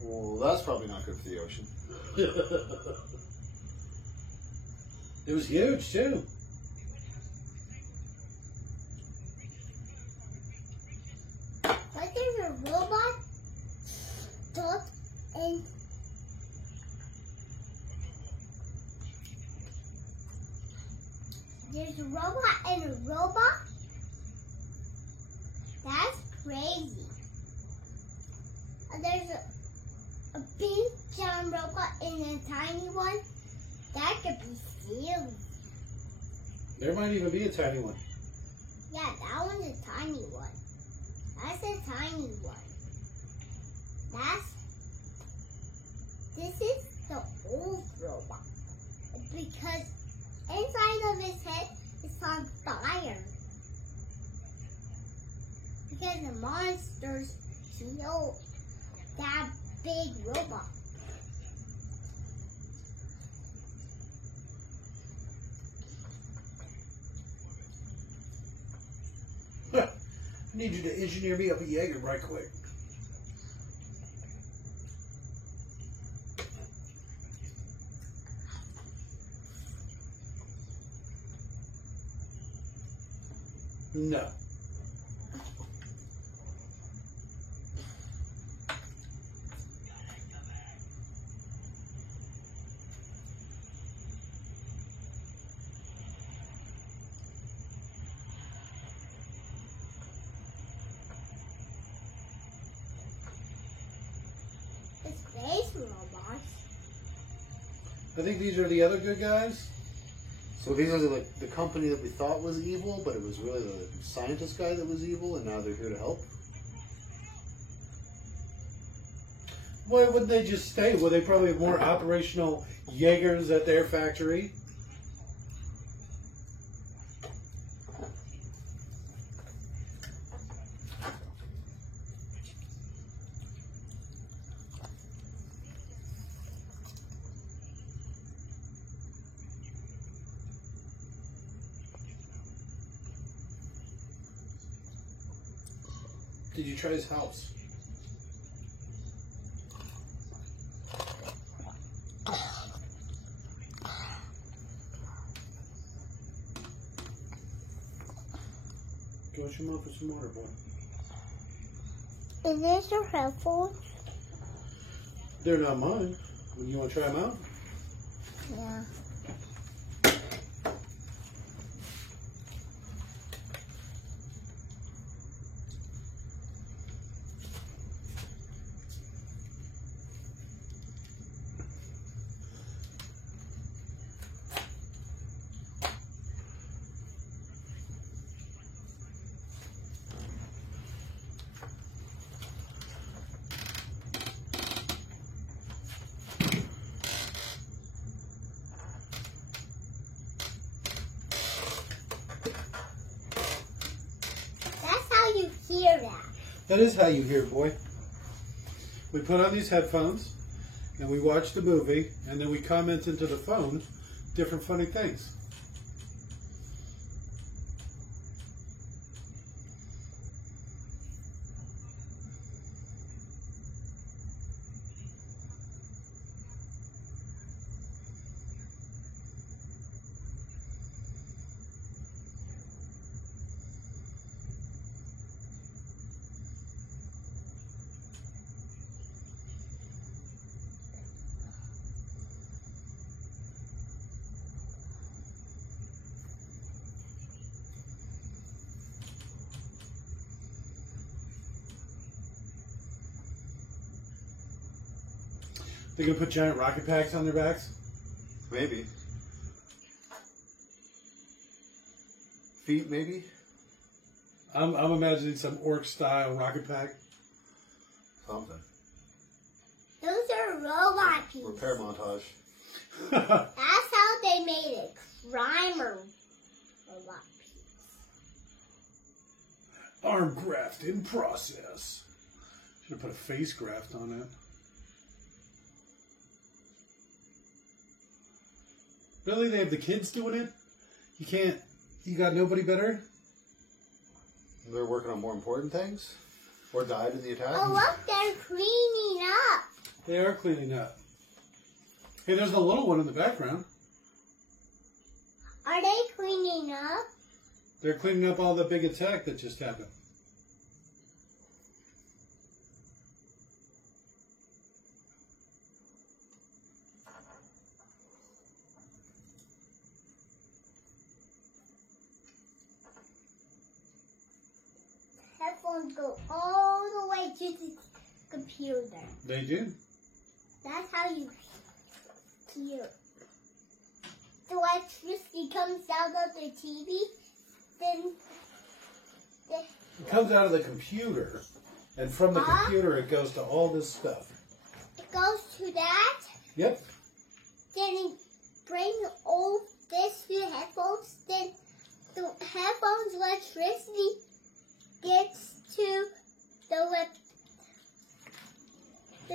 Well, that's probably not good for the ocean. It was huge, too. What, there's a robot stuck in crazy. There's a big giant robot and a tiny one. That could be silly. There might even be a tiny one. Yeah, that one's a tiny one. That's a tiny one. This is the old robot. Because inside of his head is on fire. Because the monsters killed that big robot. I need you to engineer me up a Jaeger right quick. No. The space robots. I think these are the other good guys. So these are the company that we thought was evil, but it was really the scientist guy that was evil, and now they're here to help. Why wouldn't they just stay? Well, they probably have more operational Jaegers at their factory. Did you try his house? Go wash your mouth with some water, boy. Is this your headphones? They're not mine. You want to try them out? Yeah. That's how you hear that. That is how you hear, boy. We put on these headphones, and we watch the movie, and then we comment into the phone different funny things. They're gonna put giant rocket packs on their backs. Maybe. Feet, maybe? I'm imagining some orc style rocket pack. Something. Those are robot pieces. Repair montage. That's how they made it. Primer robot piece. Arm graft in process. Should have put a face graft on it. Really? They have the kids doing it? You can't... You got nobody better? They're working on more important things? Or died in the attack? Oh, look, they're cleaning up. They are cleaning up. Hey, there's the little one in the background. Are they cleaning up? They're cleaning up all the big attack that just happened. Headphones headphones go all the way to the computer. They do. That's how you hear. The electricity comes out of the TV, then It comes out of the computer, and from the computer it goes to all this stuff. it goes to that. Yep. Then it brings all this to the headphones. Then the headphones electricity gets to the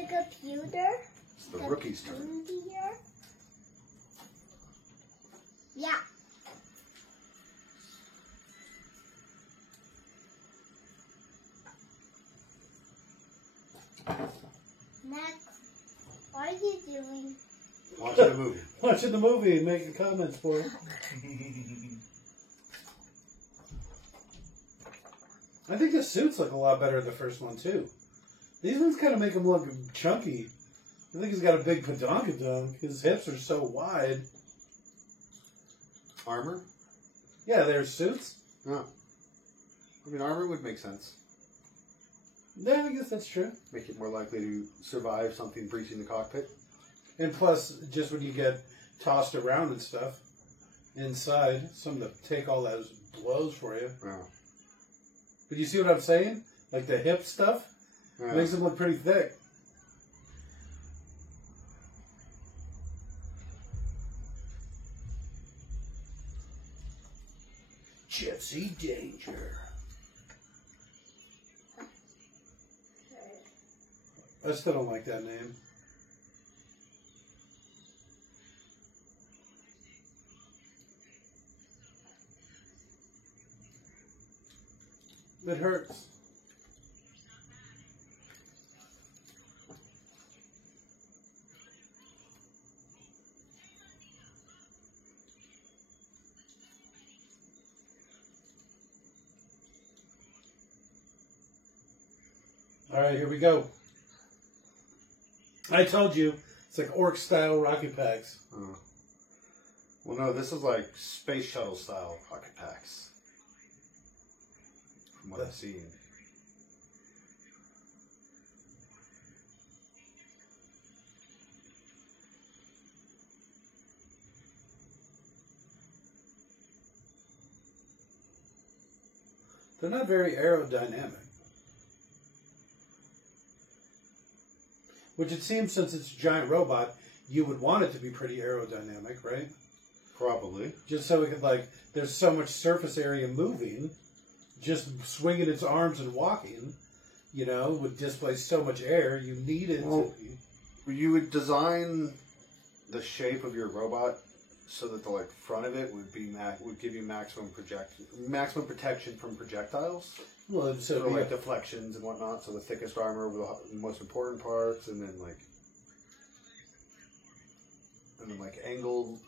computer. It's the rookie's turn. Computer. Yeah. Max, what are you doing? Watching a movie. Watching the movie and making comments for it. I think the suits look a lot better in the first one, too. These ones kind of make him look chunky. I think he's got a big padonkadonk. His hips are so wide. Armor? Yeah, they're suits. No. I mean, armor would make sense. Yeah, I guess that's true. Make it more likely to survive something breaching the cockpit. And plus, just when you get tossed around and stuff, inside, something to take all those blows for you. Yeah. But you see what I'm saying? Like the hip stuff? Yeah. Makes him look pretty thick. Gypsy Danger. I still don't like that name. It hurts. All right, here we go. I told you, it's like orc-style rocket packs. Oh. Well, no, this is like space shuttle style rocket packs. From what I've seen. They're not very aerodynamic. Which it seems, since it's a giant robot, you would want it to be pretty aerodynamic, right? Probably. Just so it could, like, there's so much surface area moving, just swinging its arms and walking, you know, would displace so much air. You need it to be. You would design the shape of your robot so that the like front of it would be would give you maximum protection from projectiles. Well, So like deflections and whatnot. So the thickest armor over the most important parts, and then like angled,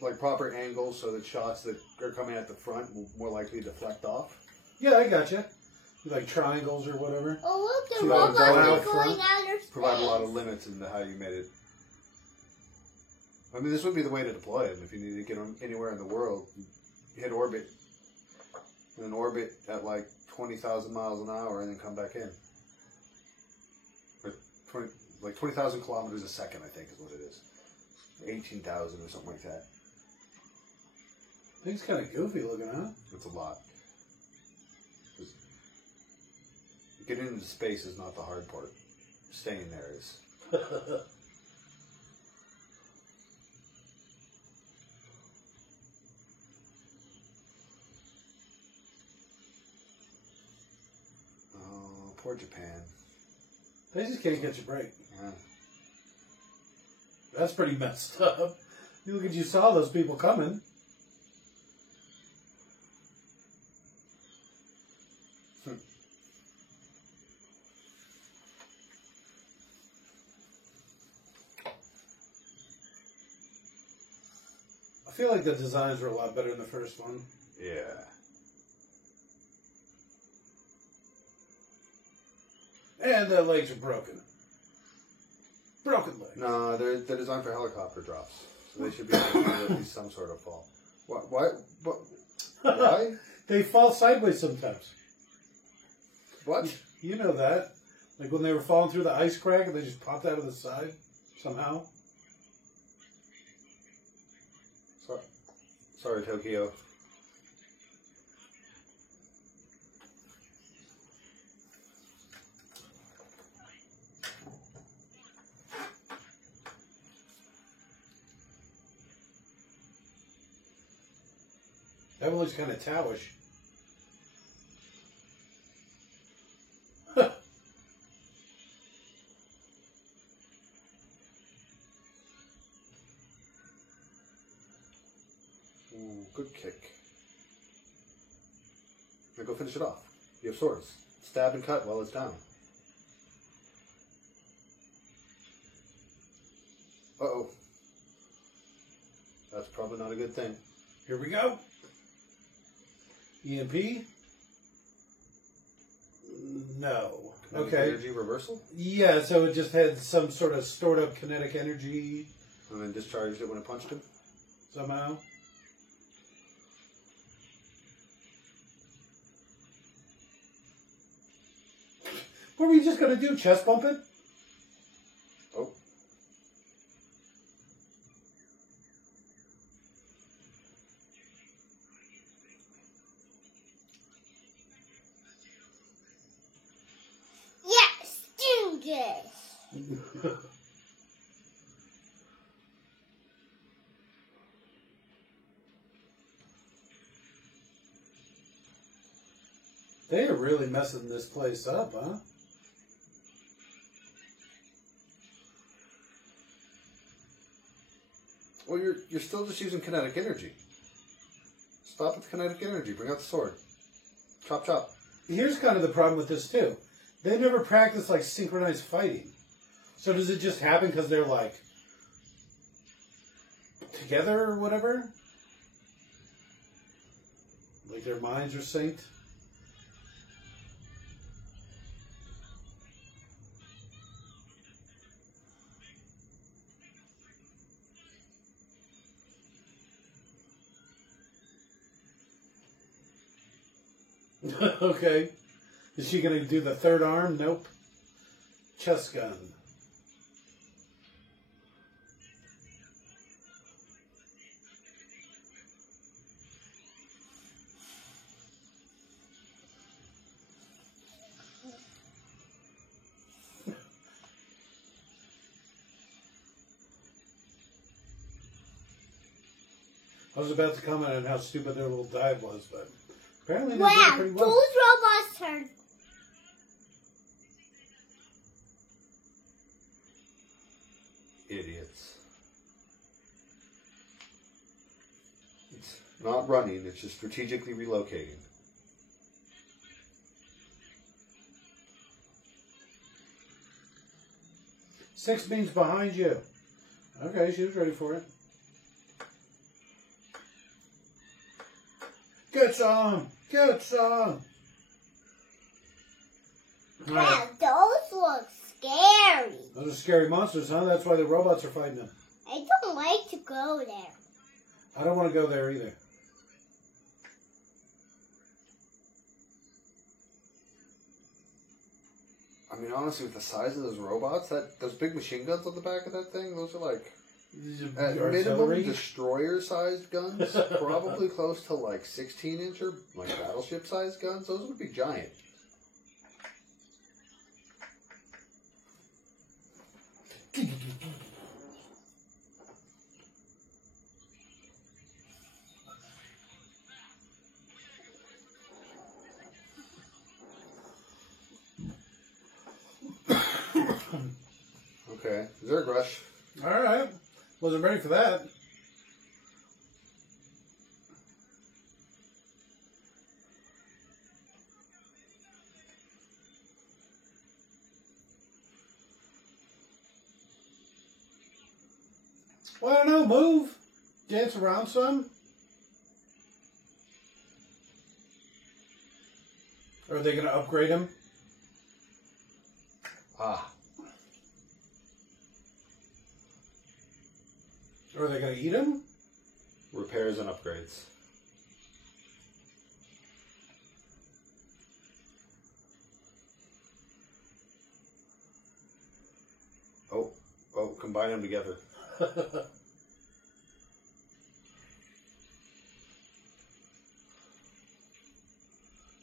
like proper angles, so that shots that are coming at the front will more likely deflect off. Yeah, I gotcha. Like triangles or whatever. Oh, look, the So that would robots go are out going front, outer space. Provide a lot of limits into how you made it. I mean, this would be the way to deploy them if you needed to get them anywhere in the world. You hit orbit, and then orbit at like 20,000 miles an hour, and then come back in. Or 20,000 kilometers a second, I think, is what it is. 18,000 or something like that. Thing's kind of goofy looking, huh? It's a lot. Getting into space is not the hard part. Staying there is. Oh, poor Japan. They just can't catch a break. Yeah. That's pretty messed up. Look at you saw those people coming. I feel like the designs were a lot better in the first one. Yeah. And the legs are broken. Broken legs. No, they're designed for helicopter drops, so they should be able to do at least some sort of fall. Why? Why? They fall sideways sometimes. What? You know that. Like when they were falling through the ice crack and they just popped out of the side somehow. Sorry, Tokyo. That one looks kind of towish. Ooh, good kick. Now go finish it off. You have swords. Stab and cut while it's down. Uh-oh. That's probably not a good thing. Here we go. EMP? No. Kinetic Okay. Energy reversal? Yeah, so it just had some sort of stored up kinetic energy And then discharged it when it punched him? somehow. What were you just going to do? Chest bump it? Oh. Yes, do this. They are really messing this place up, huh? Well, you're still just using kinetic energy. Stop with the kinetic energy. Bring out the sword. Chop, chop. Here's kind of the problem with this, too. They never practice, like, synchronized fighting. So does it just happen because they're, like, together or whatever? Like their minds are synced? Okay. Is she going to do the third arm? Nope. Chest gun. I was about to comment on how stupid their little dive was, but apparently they did it Wow, pretty those well. robots are... Idiots. It's not running, it's just strategically relocating. Six means behind you. Okay, she was ready for it. Get some! Get some! Wow, those look scary. Those are scary monsters, huh? That's why the robots are fighting them. I don't like to go there. I don't want to go there either. I mean, honestly, with the size of those robots, those big machine guns on the back of that thing, those are like, at minimum, Artillery? destroyer-sized guns. Probably close to like 16-inch or like battleship-sized guns. Those would be giant. Okay, Zerg Rush. Alright. Wasn't ready for that. Well, I don't know. Move. Dance around some. Or are they going to upgrade him? Ah. Or are they going to eat him? Repairs and upgrades. combine them together.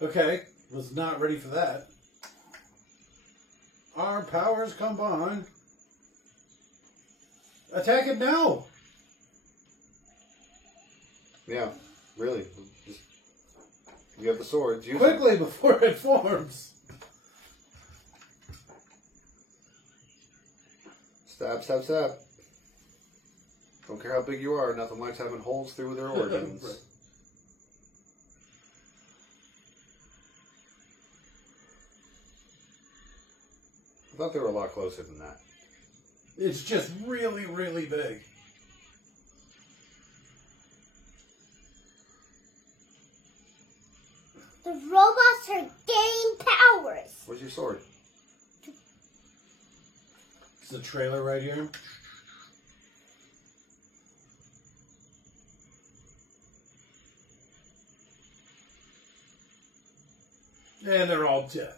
Okay, was not ready for that. Our powers combine. Attack it now! Yeah, really. Just, you have the swords. Use Quickly before it forms! Stab, stab, stab. Don't care how big you are, nothing likes having holes through their organs. Right. I thought they were a lot closer than that. It's just really, really big. The robots are gaining powers. Where's your sword? It's the trailer right here. And they're all dead.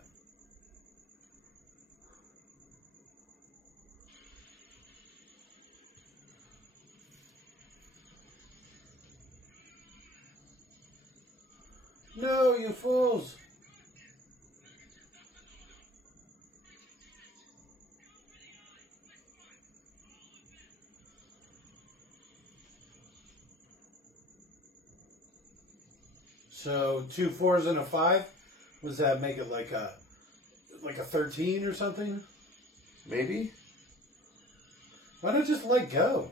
No, you fools! So 2 4s and a 5. Does that make it like a 13 or something? Maybe? Why not just let go?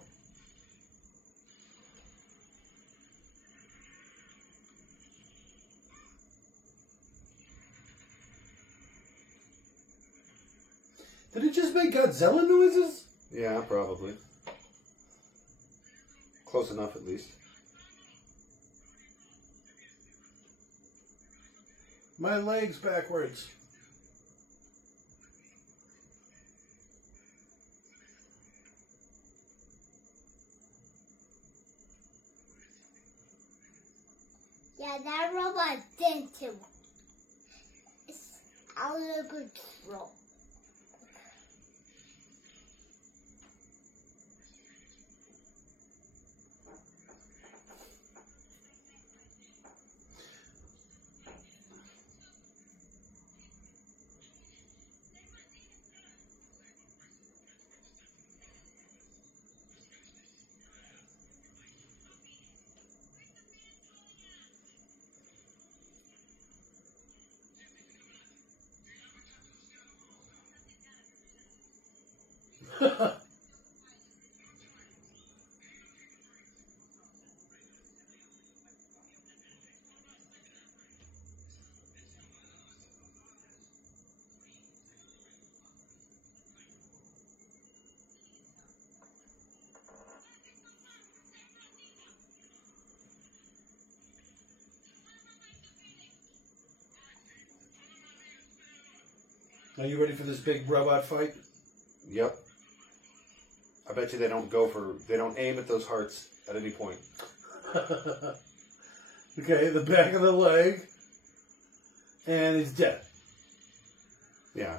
Did it just make Godzilla noises? Yeah, probably. Close enough, at least. My leg's backwards. Yeah, that robot did too. It's out of control. Are you ready for this big robot fight? Yep. I bet you they don't aim at those hearts at any point. Okay, the back of the leg. And he's dead. Yeah.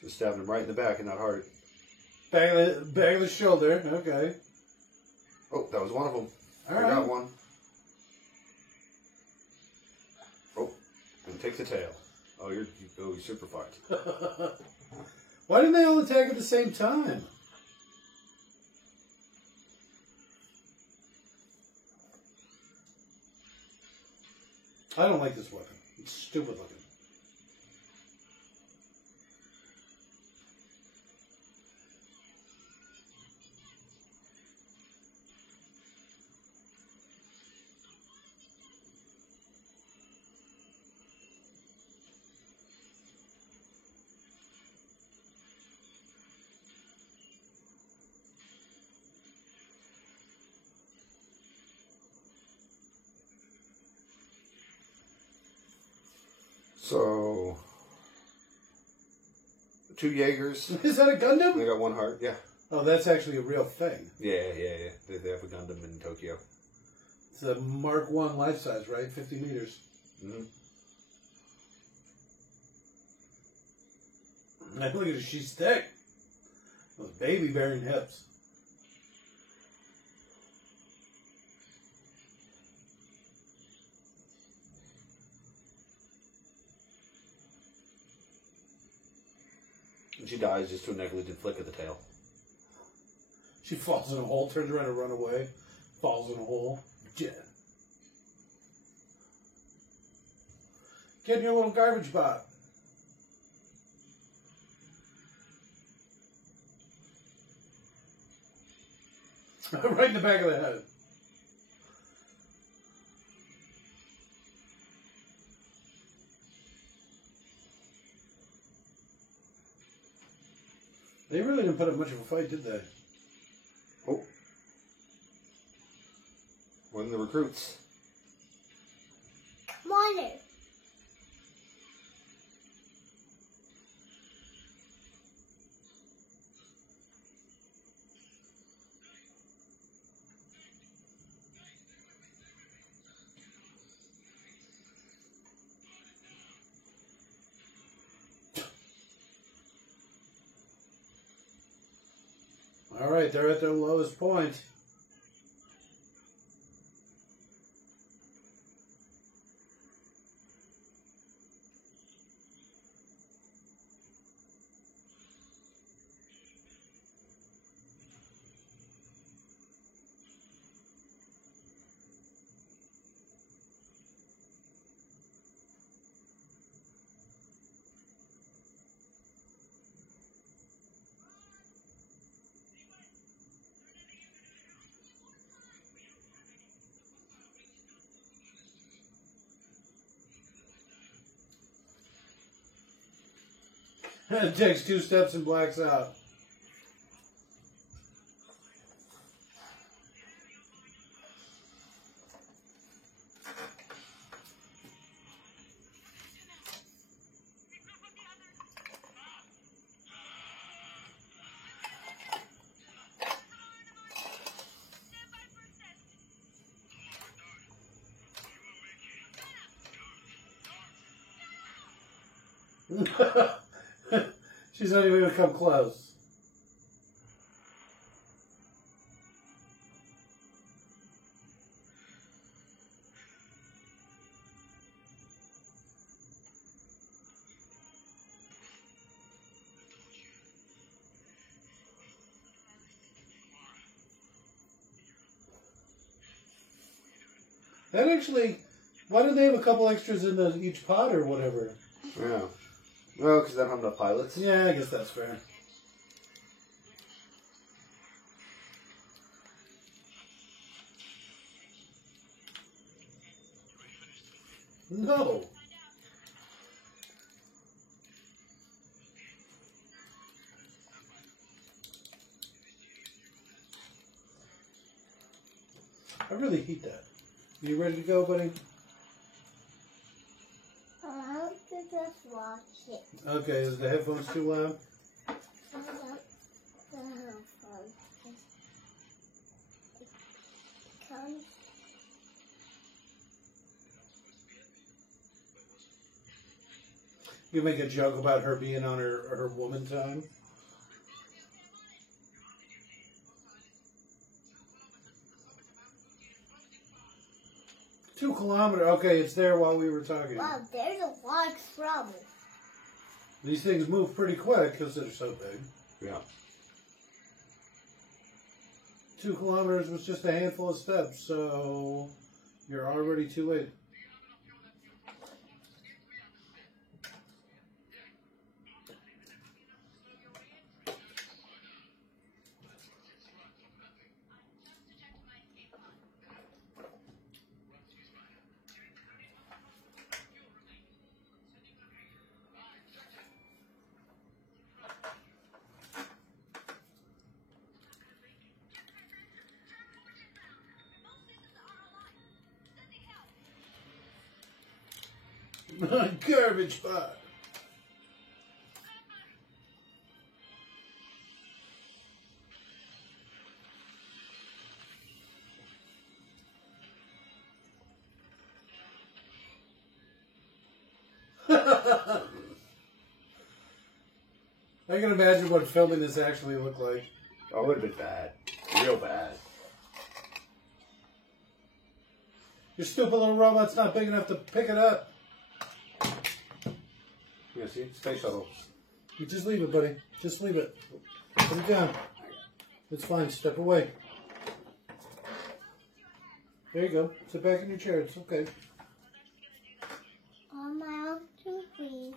Just stabbed him right in the back in that heart. Back of the shoulder. Okay. Oh, that was one of them. All I right. got one. Oh, and take the tail. Oh, you're super fucked. Why didn't they all attack at the same time? I don't like this weapon. It's stupid looking. So, 2 Jaegers. Is that a Gundam? They got 1 heart. Yeah. Oh, that's actually a real thing. Yeah. They have a Gundam in Tokyo. It's a Mark I life size, right? 50 meters. Mm-hmm. And look at her, she's thick. Those baby bearing hips. And she dies just to a negligent flick of the tail. She falls in a hole, turns around to run away, falls in a hole. Yeah. Get in your little garbage bot. Right in the back of the head. They really didn't put up much of a fight, did they? Oh. One of the recruits. Money. All right, they're at their lowest point. It takes 2 steps and blacks out. She's not even going to come close. That actually, why do they have a couple extras in each pod or whatever? Yeah. Well, because they don't have enough pilots. Yeah, I guess that's fair. No. I really hate that. You ready to go, buddy? I have to just watch it. Okay, is the headphones too loud? I want the headphones. Because You make a joke about her being on her woman time? 2 kilometers. Okay, it's there while we were talking. wow, there's a lot of trouble. These things move pretty quick because they're so big. Yeah. 2 kilometers was just a handful of steps, so you're already too late. Garbage pot. I can imagine what filming this actually looked like. Oh, it would have been bad. Real bad. Your stupid little robot's not big enough to pick it up. Yeah, see? Space shuttle. You just leave it, buddy. Just leave it. Put it down. It's fine. Step away. There you go. Sit back in your chair. It's okay. On my own to breathe.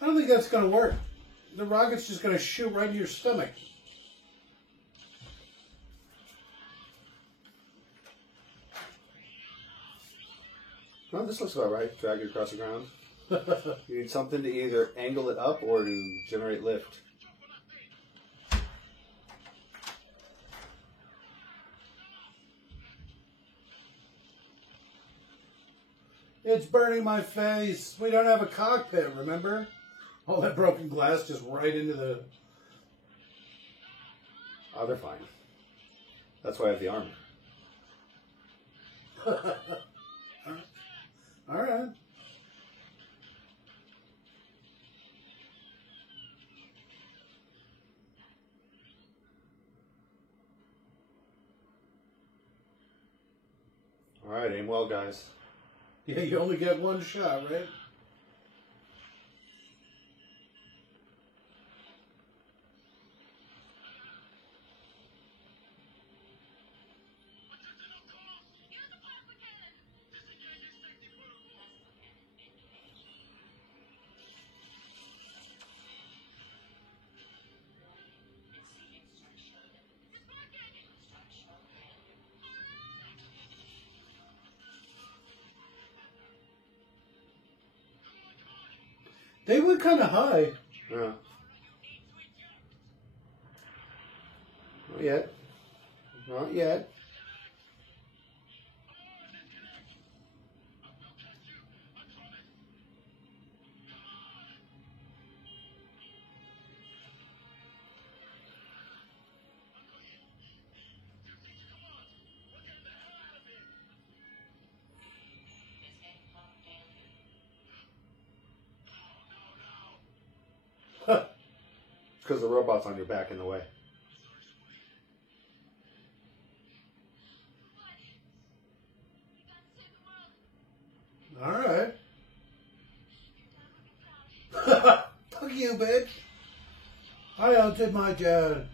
I don't think that's going to work. The rocket's just going to shoot right in your stomach. Well, this looks about right. Drag it across the ground. You need something to either angle it up or to generate lift. It's burning my face. We don't have a cockpit, remember? All that broken glass just right into the... Oh, they're fine. That's why I have the armor. All right. All right, aim well, guys. Yeah, you only get one shot, right? They went kind of high. Yeah. Not yet. Not yet. Because the robot's on your back in the way. All right. Fuck you, bitch. I outdid my dad.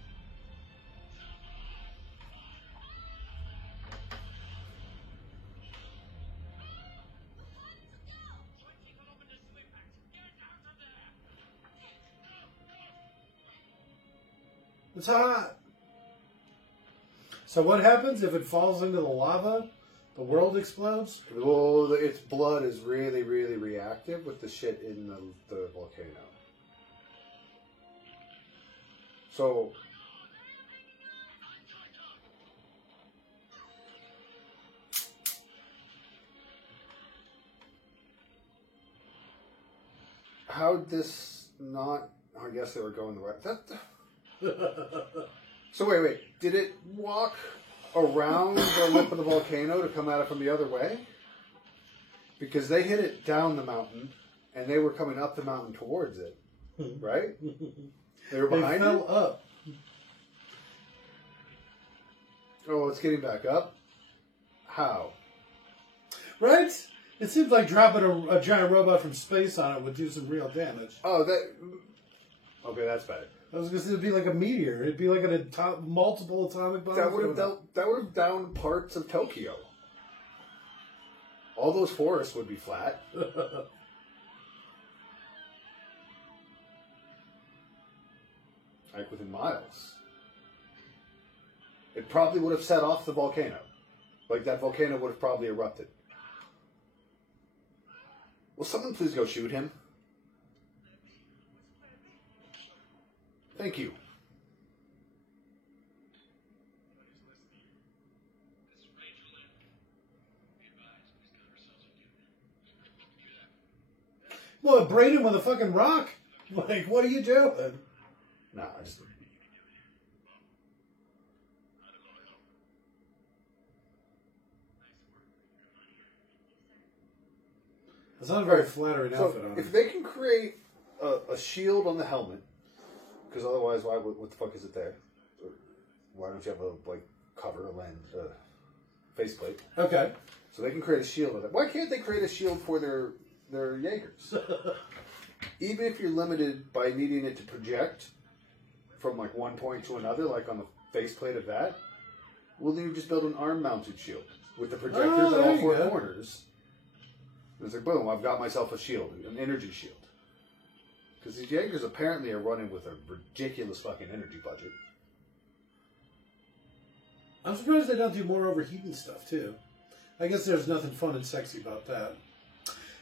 It's hot. So what happens if it falls into the lava? The world explodes? Well, its blood is really, really reactive with the shit in the volcano. So, how'd this not? I guess they were going the right. So wait. Did it walk around the lip of the volcano to come at it from the other way? Because they hit it down the mountain, and they were coming up the mountain towards it, right? They were behind They fell it? up. Oh, it's getting back up? How? Right? It seems like dropping a giant robot from space on it would do some real damage. Oh, that... Okay, that's better. I was going to say it'd be like a meteor. It'd be like multiple atomic bombs. That would have downed parts of Tokyo. All those forests would be flat. Like within miles. It probably would have set off the volcano. Like that volcano would have probably erupted. Will someone please go shoot him? Thank you. What, brain him with a fucking rock? Like, what are you doing? Nah, I just... It's not a very flattering outfit on if him. they can create a shield on the helmet, because otherwise, what the fuck is it there? why don't you have a cover, a lens, faceplate? Okay. So they can create a shield of it. Why can't they create a shield for their Jaegers? Even if you're limited by needing it to project from like one point to another, like on the faceplate of that, well, then you just build an arm-mounted shield with the projectors at there all you four go. corners. And it's like, boom, I've got myself a shield, an energy shield. Because these Jaegers apparently are running with a ridiculous fucking energy budget. I'm surprised they don't do more overheating stuff, too. I guess there's nothing fun and sexy about that.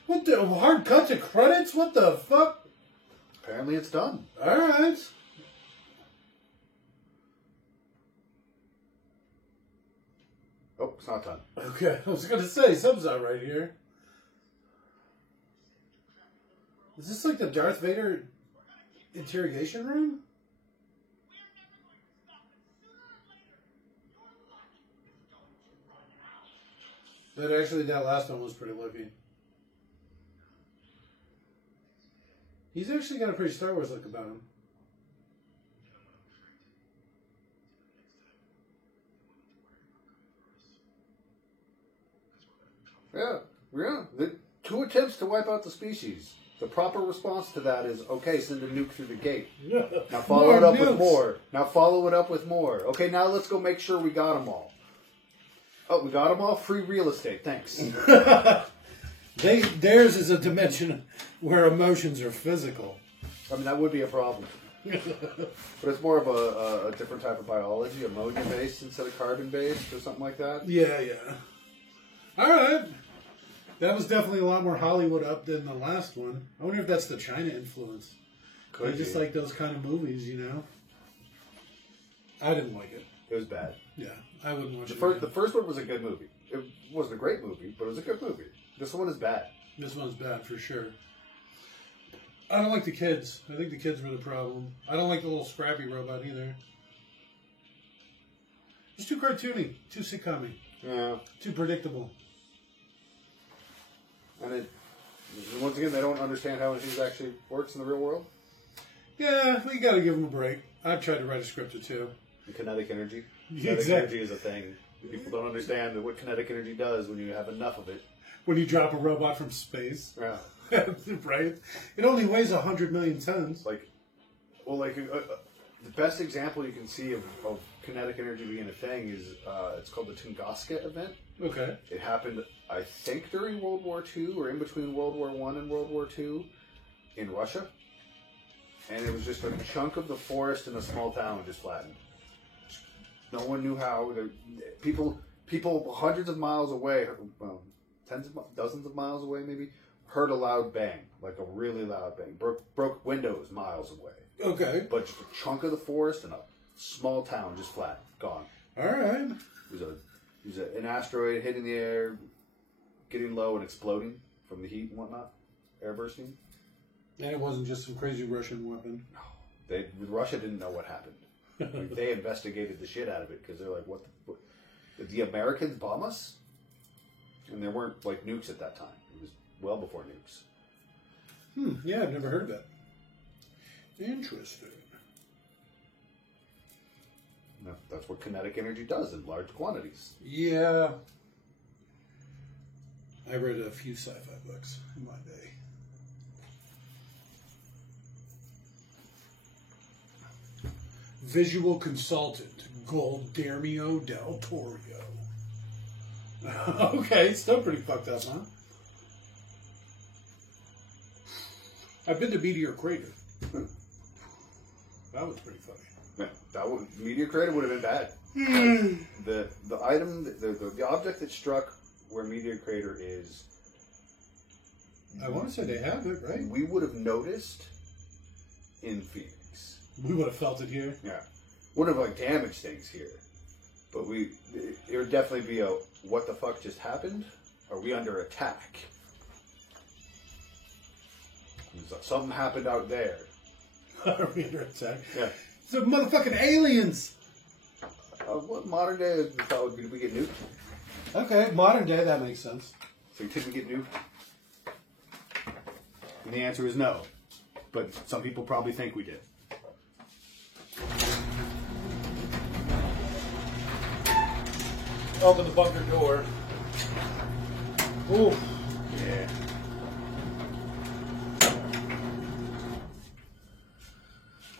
What the hard cut to credits? What the fuck? Apparently it's done. Alright. Oh, it's not done. Okay, I was gonna say, something's not right here. Is this like the Darth Vader interrogation room? But actually, that last one was pretty looking. He's actually got a pretty Star Wars look about him. Yeah. The 2 attempts to wipe out the species. The proper response to that is, okay, send a nuke through the gate. Now follow More it up nukes. with more. Now follow it up with more. Okay, now let's go make sure we got them all. Oh, we got them all? Free real estate, thanks. Theirs is a dimension where emotions are physical. I mean, that would be a problem. But it's more of a different type of biology, ammonia-based instead of carbon-based or something like that. Yeah. Alright. That was definitely a lot more Hollywood up than the last one. I wonder if that's the China influence. I just like those kind of movies, you know? I didn't like it. It was bad. Yeah, I wouldn't watch it. The first one was a good movie. It wasn't a great movie, but it was a good movie. This one is bad. This one's bad for sure. I don't like the kids. I think the kids were the problem. I don't like the little scrappy robot either. It's too cartoony, too sitcom-y, Yeah. too predictable. And once again, they don't understand how things actually works in the real world. Yeah, we gotta give them a break. I've tried to write a script or two. And kinetic energy. Yeah, Kinetic exactly. energy is a thing. People don't understand what kinetic energy does when you have enough of it. When you drop a robot from space. Yeah. Right? It only weighs 100 million tons. The best example you can see of kinetic energy being a thing is it's called the Tunguska event. Okay. It happened, I think, during World War II or in between World War I and World War II in Russia. And it was just a chunk of the forest in a small town just flattened. No one knew how. People hundreds of miles away, dozens of miles away maybe, heard a loud bang, like a really loud bang. Broke windows miles away. Okay. But just a chunk of the forest in a small town just flat, gone. All right. It was an asteroid hitting the air, getting low and exploding from the heat and whatnot, air bursting. And it wasn't just some crazy Russian weapon. Russia didn't know what happened. Like, they investigated the shit out of it because they're like, what did the Americans bomb us? And there weren't like nukes at that time. It was well before nukes. Yeah, I've never heard of that. Interesting. No, that's what kinetic energy does in large quantities. Yeah. I read a few sci-fi books in my day. Visual consultant, Guillermo del Toro. Okay, still pretty fucked up, huh? I've been to Meteor Crater. That was pretty funny. Yeah, Meteor Crater would have been bad. The item, the object that struck where Meteor Crater is, I want to say they have it, right? we would have noticed in Phoenix. We would have felt it here. Yeah, wouldn't have damaged things here, but it would definitely be a what the fuck just happened? Are we under attack? Something happened out there. Are we under attack? Yeah. So motherfucking aliens. What modern day we thought would be, did we get nuked? Okay, modern day, that makes sense. So did we get nuked? And the answer is no. But some people probably think we did. Open the bunker door. Ooh. Yeah.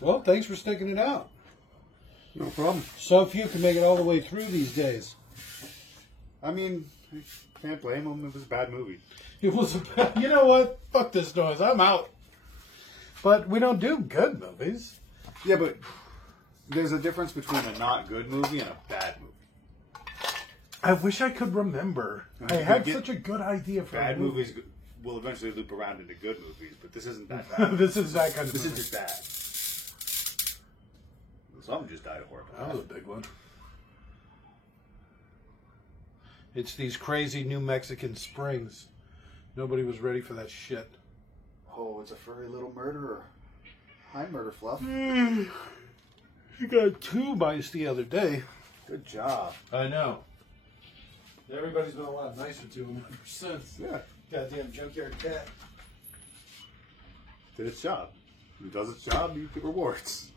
Well, thanks for sticking it out. No problem. So few can make it all the way through these days. I mean, I can't blame him. It was a bad movie. It was you know what? Fuck this noise. I'm out. But we don't do good movies. Yeah, but there's a difference between a not good movie and a bad movie. I wish I could remember. I had such a good idea for Bad a movie. movies will eventually loop around into good movies, but this isn't that bad. This is that kind of This movie. is just bad. Something just died of horrible. That was a big one. It's these crazy New Mexican springs. Nobody was ready for that shit. Oh, it's a furry little murderer. Hi, Murder Fluff. You got 2 bites the other day. Good job. I know. Everybody's been a lot nicer to him ever since. Yeah. Goddamn junkyard cat. Did its job. Who does its job, you get rewards.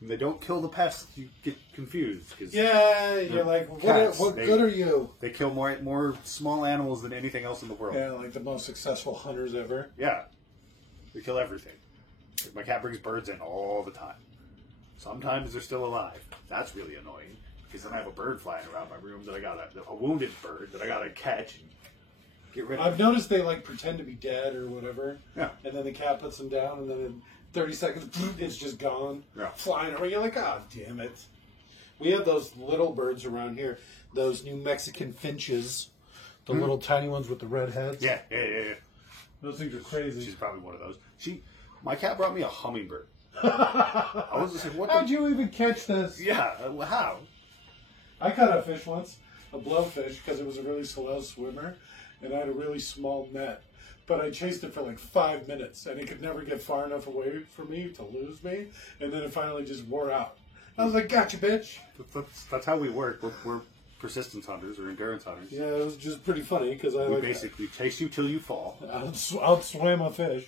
When they don't kill the pests, you get confused. Cause Yeah, you're like, cats, what they- good are you? they kill more small animals than anything else in the world. Yeah, like the most successful hunters ever. Yeah. They kill everything. My cat brings birds in all the time. Sometimes they're still alive. That's really annoying. Because then I have a bird flying around my room that I got a wounded bird that I gotta catch and get rid of. I've noticed they like pretend to be dead or whatever. Yeah. And then the cat puts them down, and then in 30 seconds, it's just gone. Yeah. Flying around. You're like, oh, damn it. We have those little birds around here. Those New Mexican finches. The little tiny ones with the red heads. Yeah. Those things are crazy. She's probably one of those. My cat brought me a hummingbird. I was just like, what How'd the... you even catch this? Yeah, how? I caught a fish once, a blowfish, because it was a really slow swimmer, and I had a really small net. But I chased it for like 5 minutes, and it could never get far enough away from me to lose me, and then it finally just wore out. I was like, gotcha, bitch. That's how we work. We're persistence hunters or endurance hunters. Yeah, it was just pretty funny, because I We basically chase you till you fall. outswam a fish.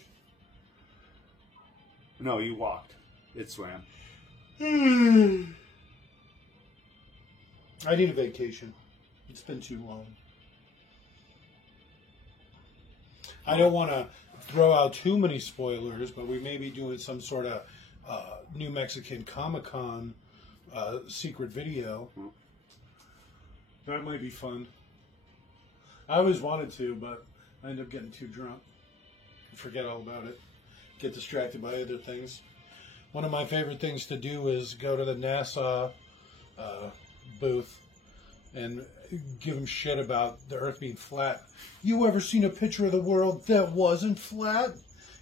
No, you walked. It swam. I need a vacation. It's been too long. I don't want to throw out too many spoilers, but we may be doing some sort of New Mexican Comic-Con secret video. That might be fun. I always wanted to, but I end up getting too drunk. Forget all about it. Get distracted by other things. One of my favorite things to do is go to the NASA booth and give them shit about the Earth being flat. You ever seen a picture of the world that wasn't flat?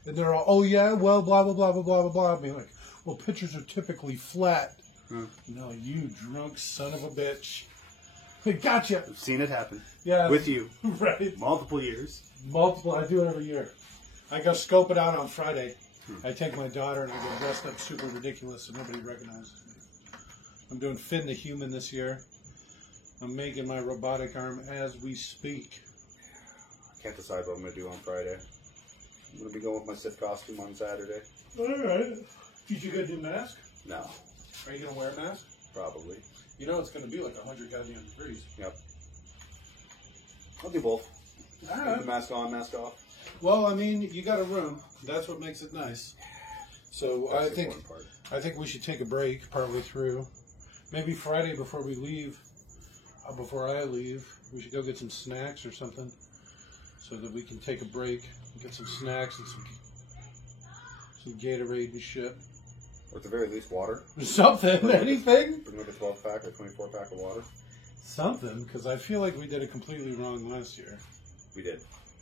And they're all, oh yeah, well, blah, blah, blah, blah, blah, blah, blah. I'd be like, well, pictures are typically flat. No, you drunk son of a bitch. They gotcha. I've seen it happen. Yeah. With you. Right. Multiple years. Multiple. I do it every year. I go scope it out on Friday. I take my daughter and I get dressed up super ridiculous so nobody recognizes me. I'm doing Finn the Human this year. I'm making my robotic arm as we speak. I can't decide what I'm going to do on Friday. I'm going to be going with my Sith costume on Saturday. Alright. Did you get a new mask? No, Are you going to wear a mask? probably. You know it's going to be like 100 goddamn degrees. Yep. I'll do both. Alright. Mask on, mask off. Well, I mean, you got a room. That's what makes it nice. So That's I the think important part. we should take a break partway through. Maybe Friday before we leave, before I leave, we should go get some snacks or something, so that we can take a break, and get some snacks and some Gatorade and shit. Or at the very least, water. Something, anything, Bring like a 12-pack or 24-pack of water. something. Because I feel like we did it completely wrong last year. We did.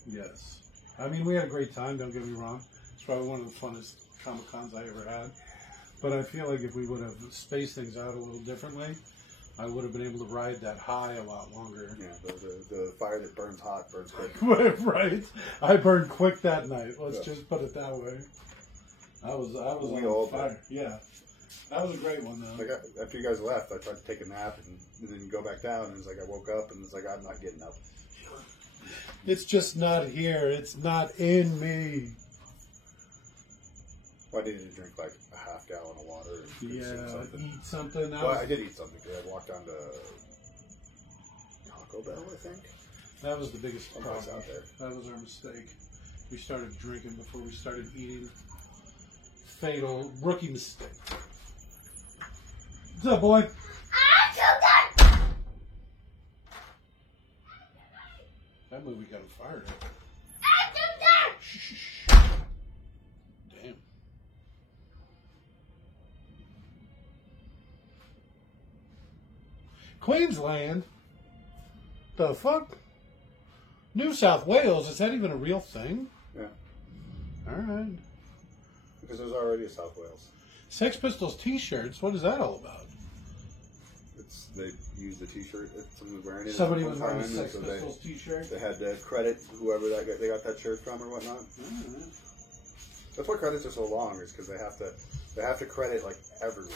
Yes, I mean we had a great time. Don't get me wrong. It's probably one of the funnest Comic Cons I ever had. But I feel like if we would have spaced things out a little differently, I would have been able to ride that high a lot longer. Yeah, the fire that burns hot burns quick. Right. I burned quick that night. Let's Yeah. just put it that way. I was We on all fire. did. Yeah. That was a great one though. Like after you guys left, I tried to take a nap and then go back down, and it's like I woke up and it's like I'm not getting up. It's just not here. It's not in me. Well, I needed to drink like a half gallon of water. And consume Yeah. something. Eat something. Well, I did eat something because I walked down to Taco Bell, I think. That was the biggest Someplace problem. out there. That was our mistake. We started drinking before we started eating. Fatal rookie mistake. What's up, boy? That movie got him fired up. Shh, shh, shh. Damn. Queensland? The fuck? New South Wales? Is that even a real thing? Yeah. Alright. Because there's already a South Wales. Sex Pistols t-shirts? What is that all about? They used the T-shirt that someone was wearing. Somebody at was one wearing a time, Sex so Pistols t-shirt? They had to credit whoever they got that shirt from or whatnot. That's why credits are so long, is because they have to credit like everyone.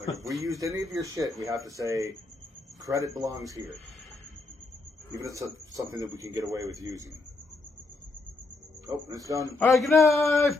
Like if we used any of your shit, we have to say credit belongs here, even if it's something that we can get away with using. Oh, it's gone. Alright, good night!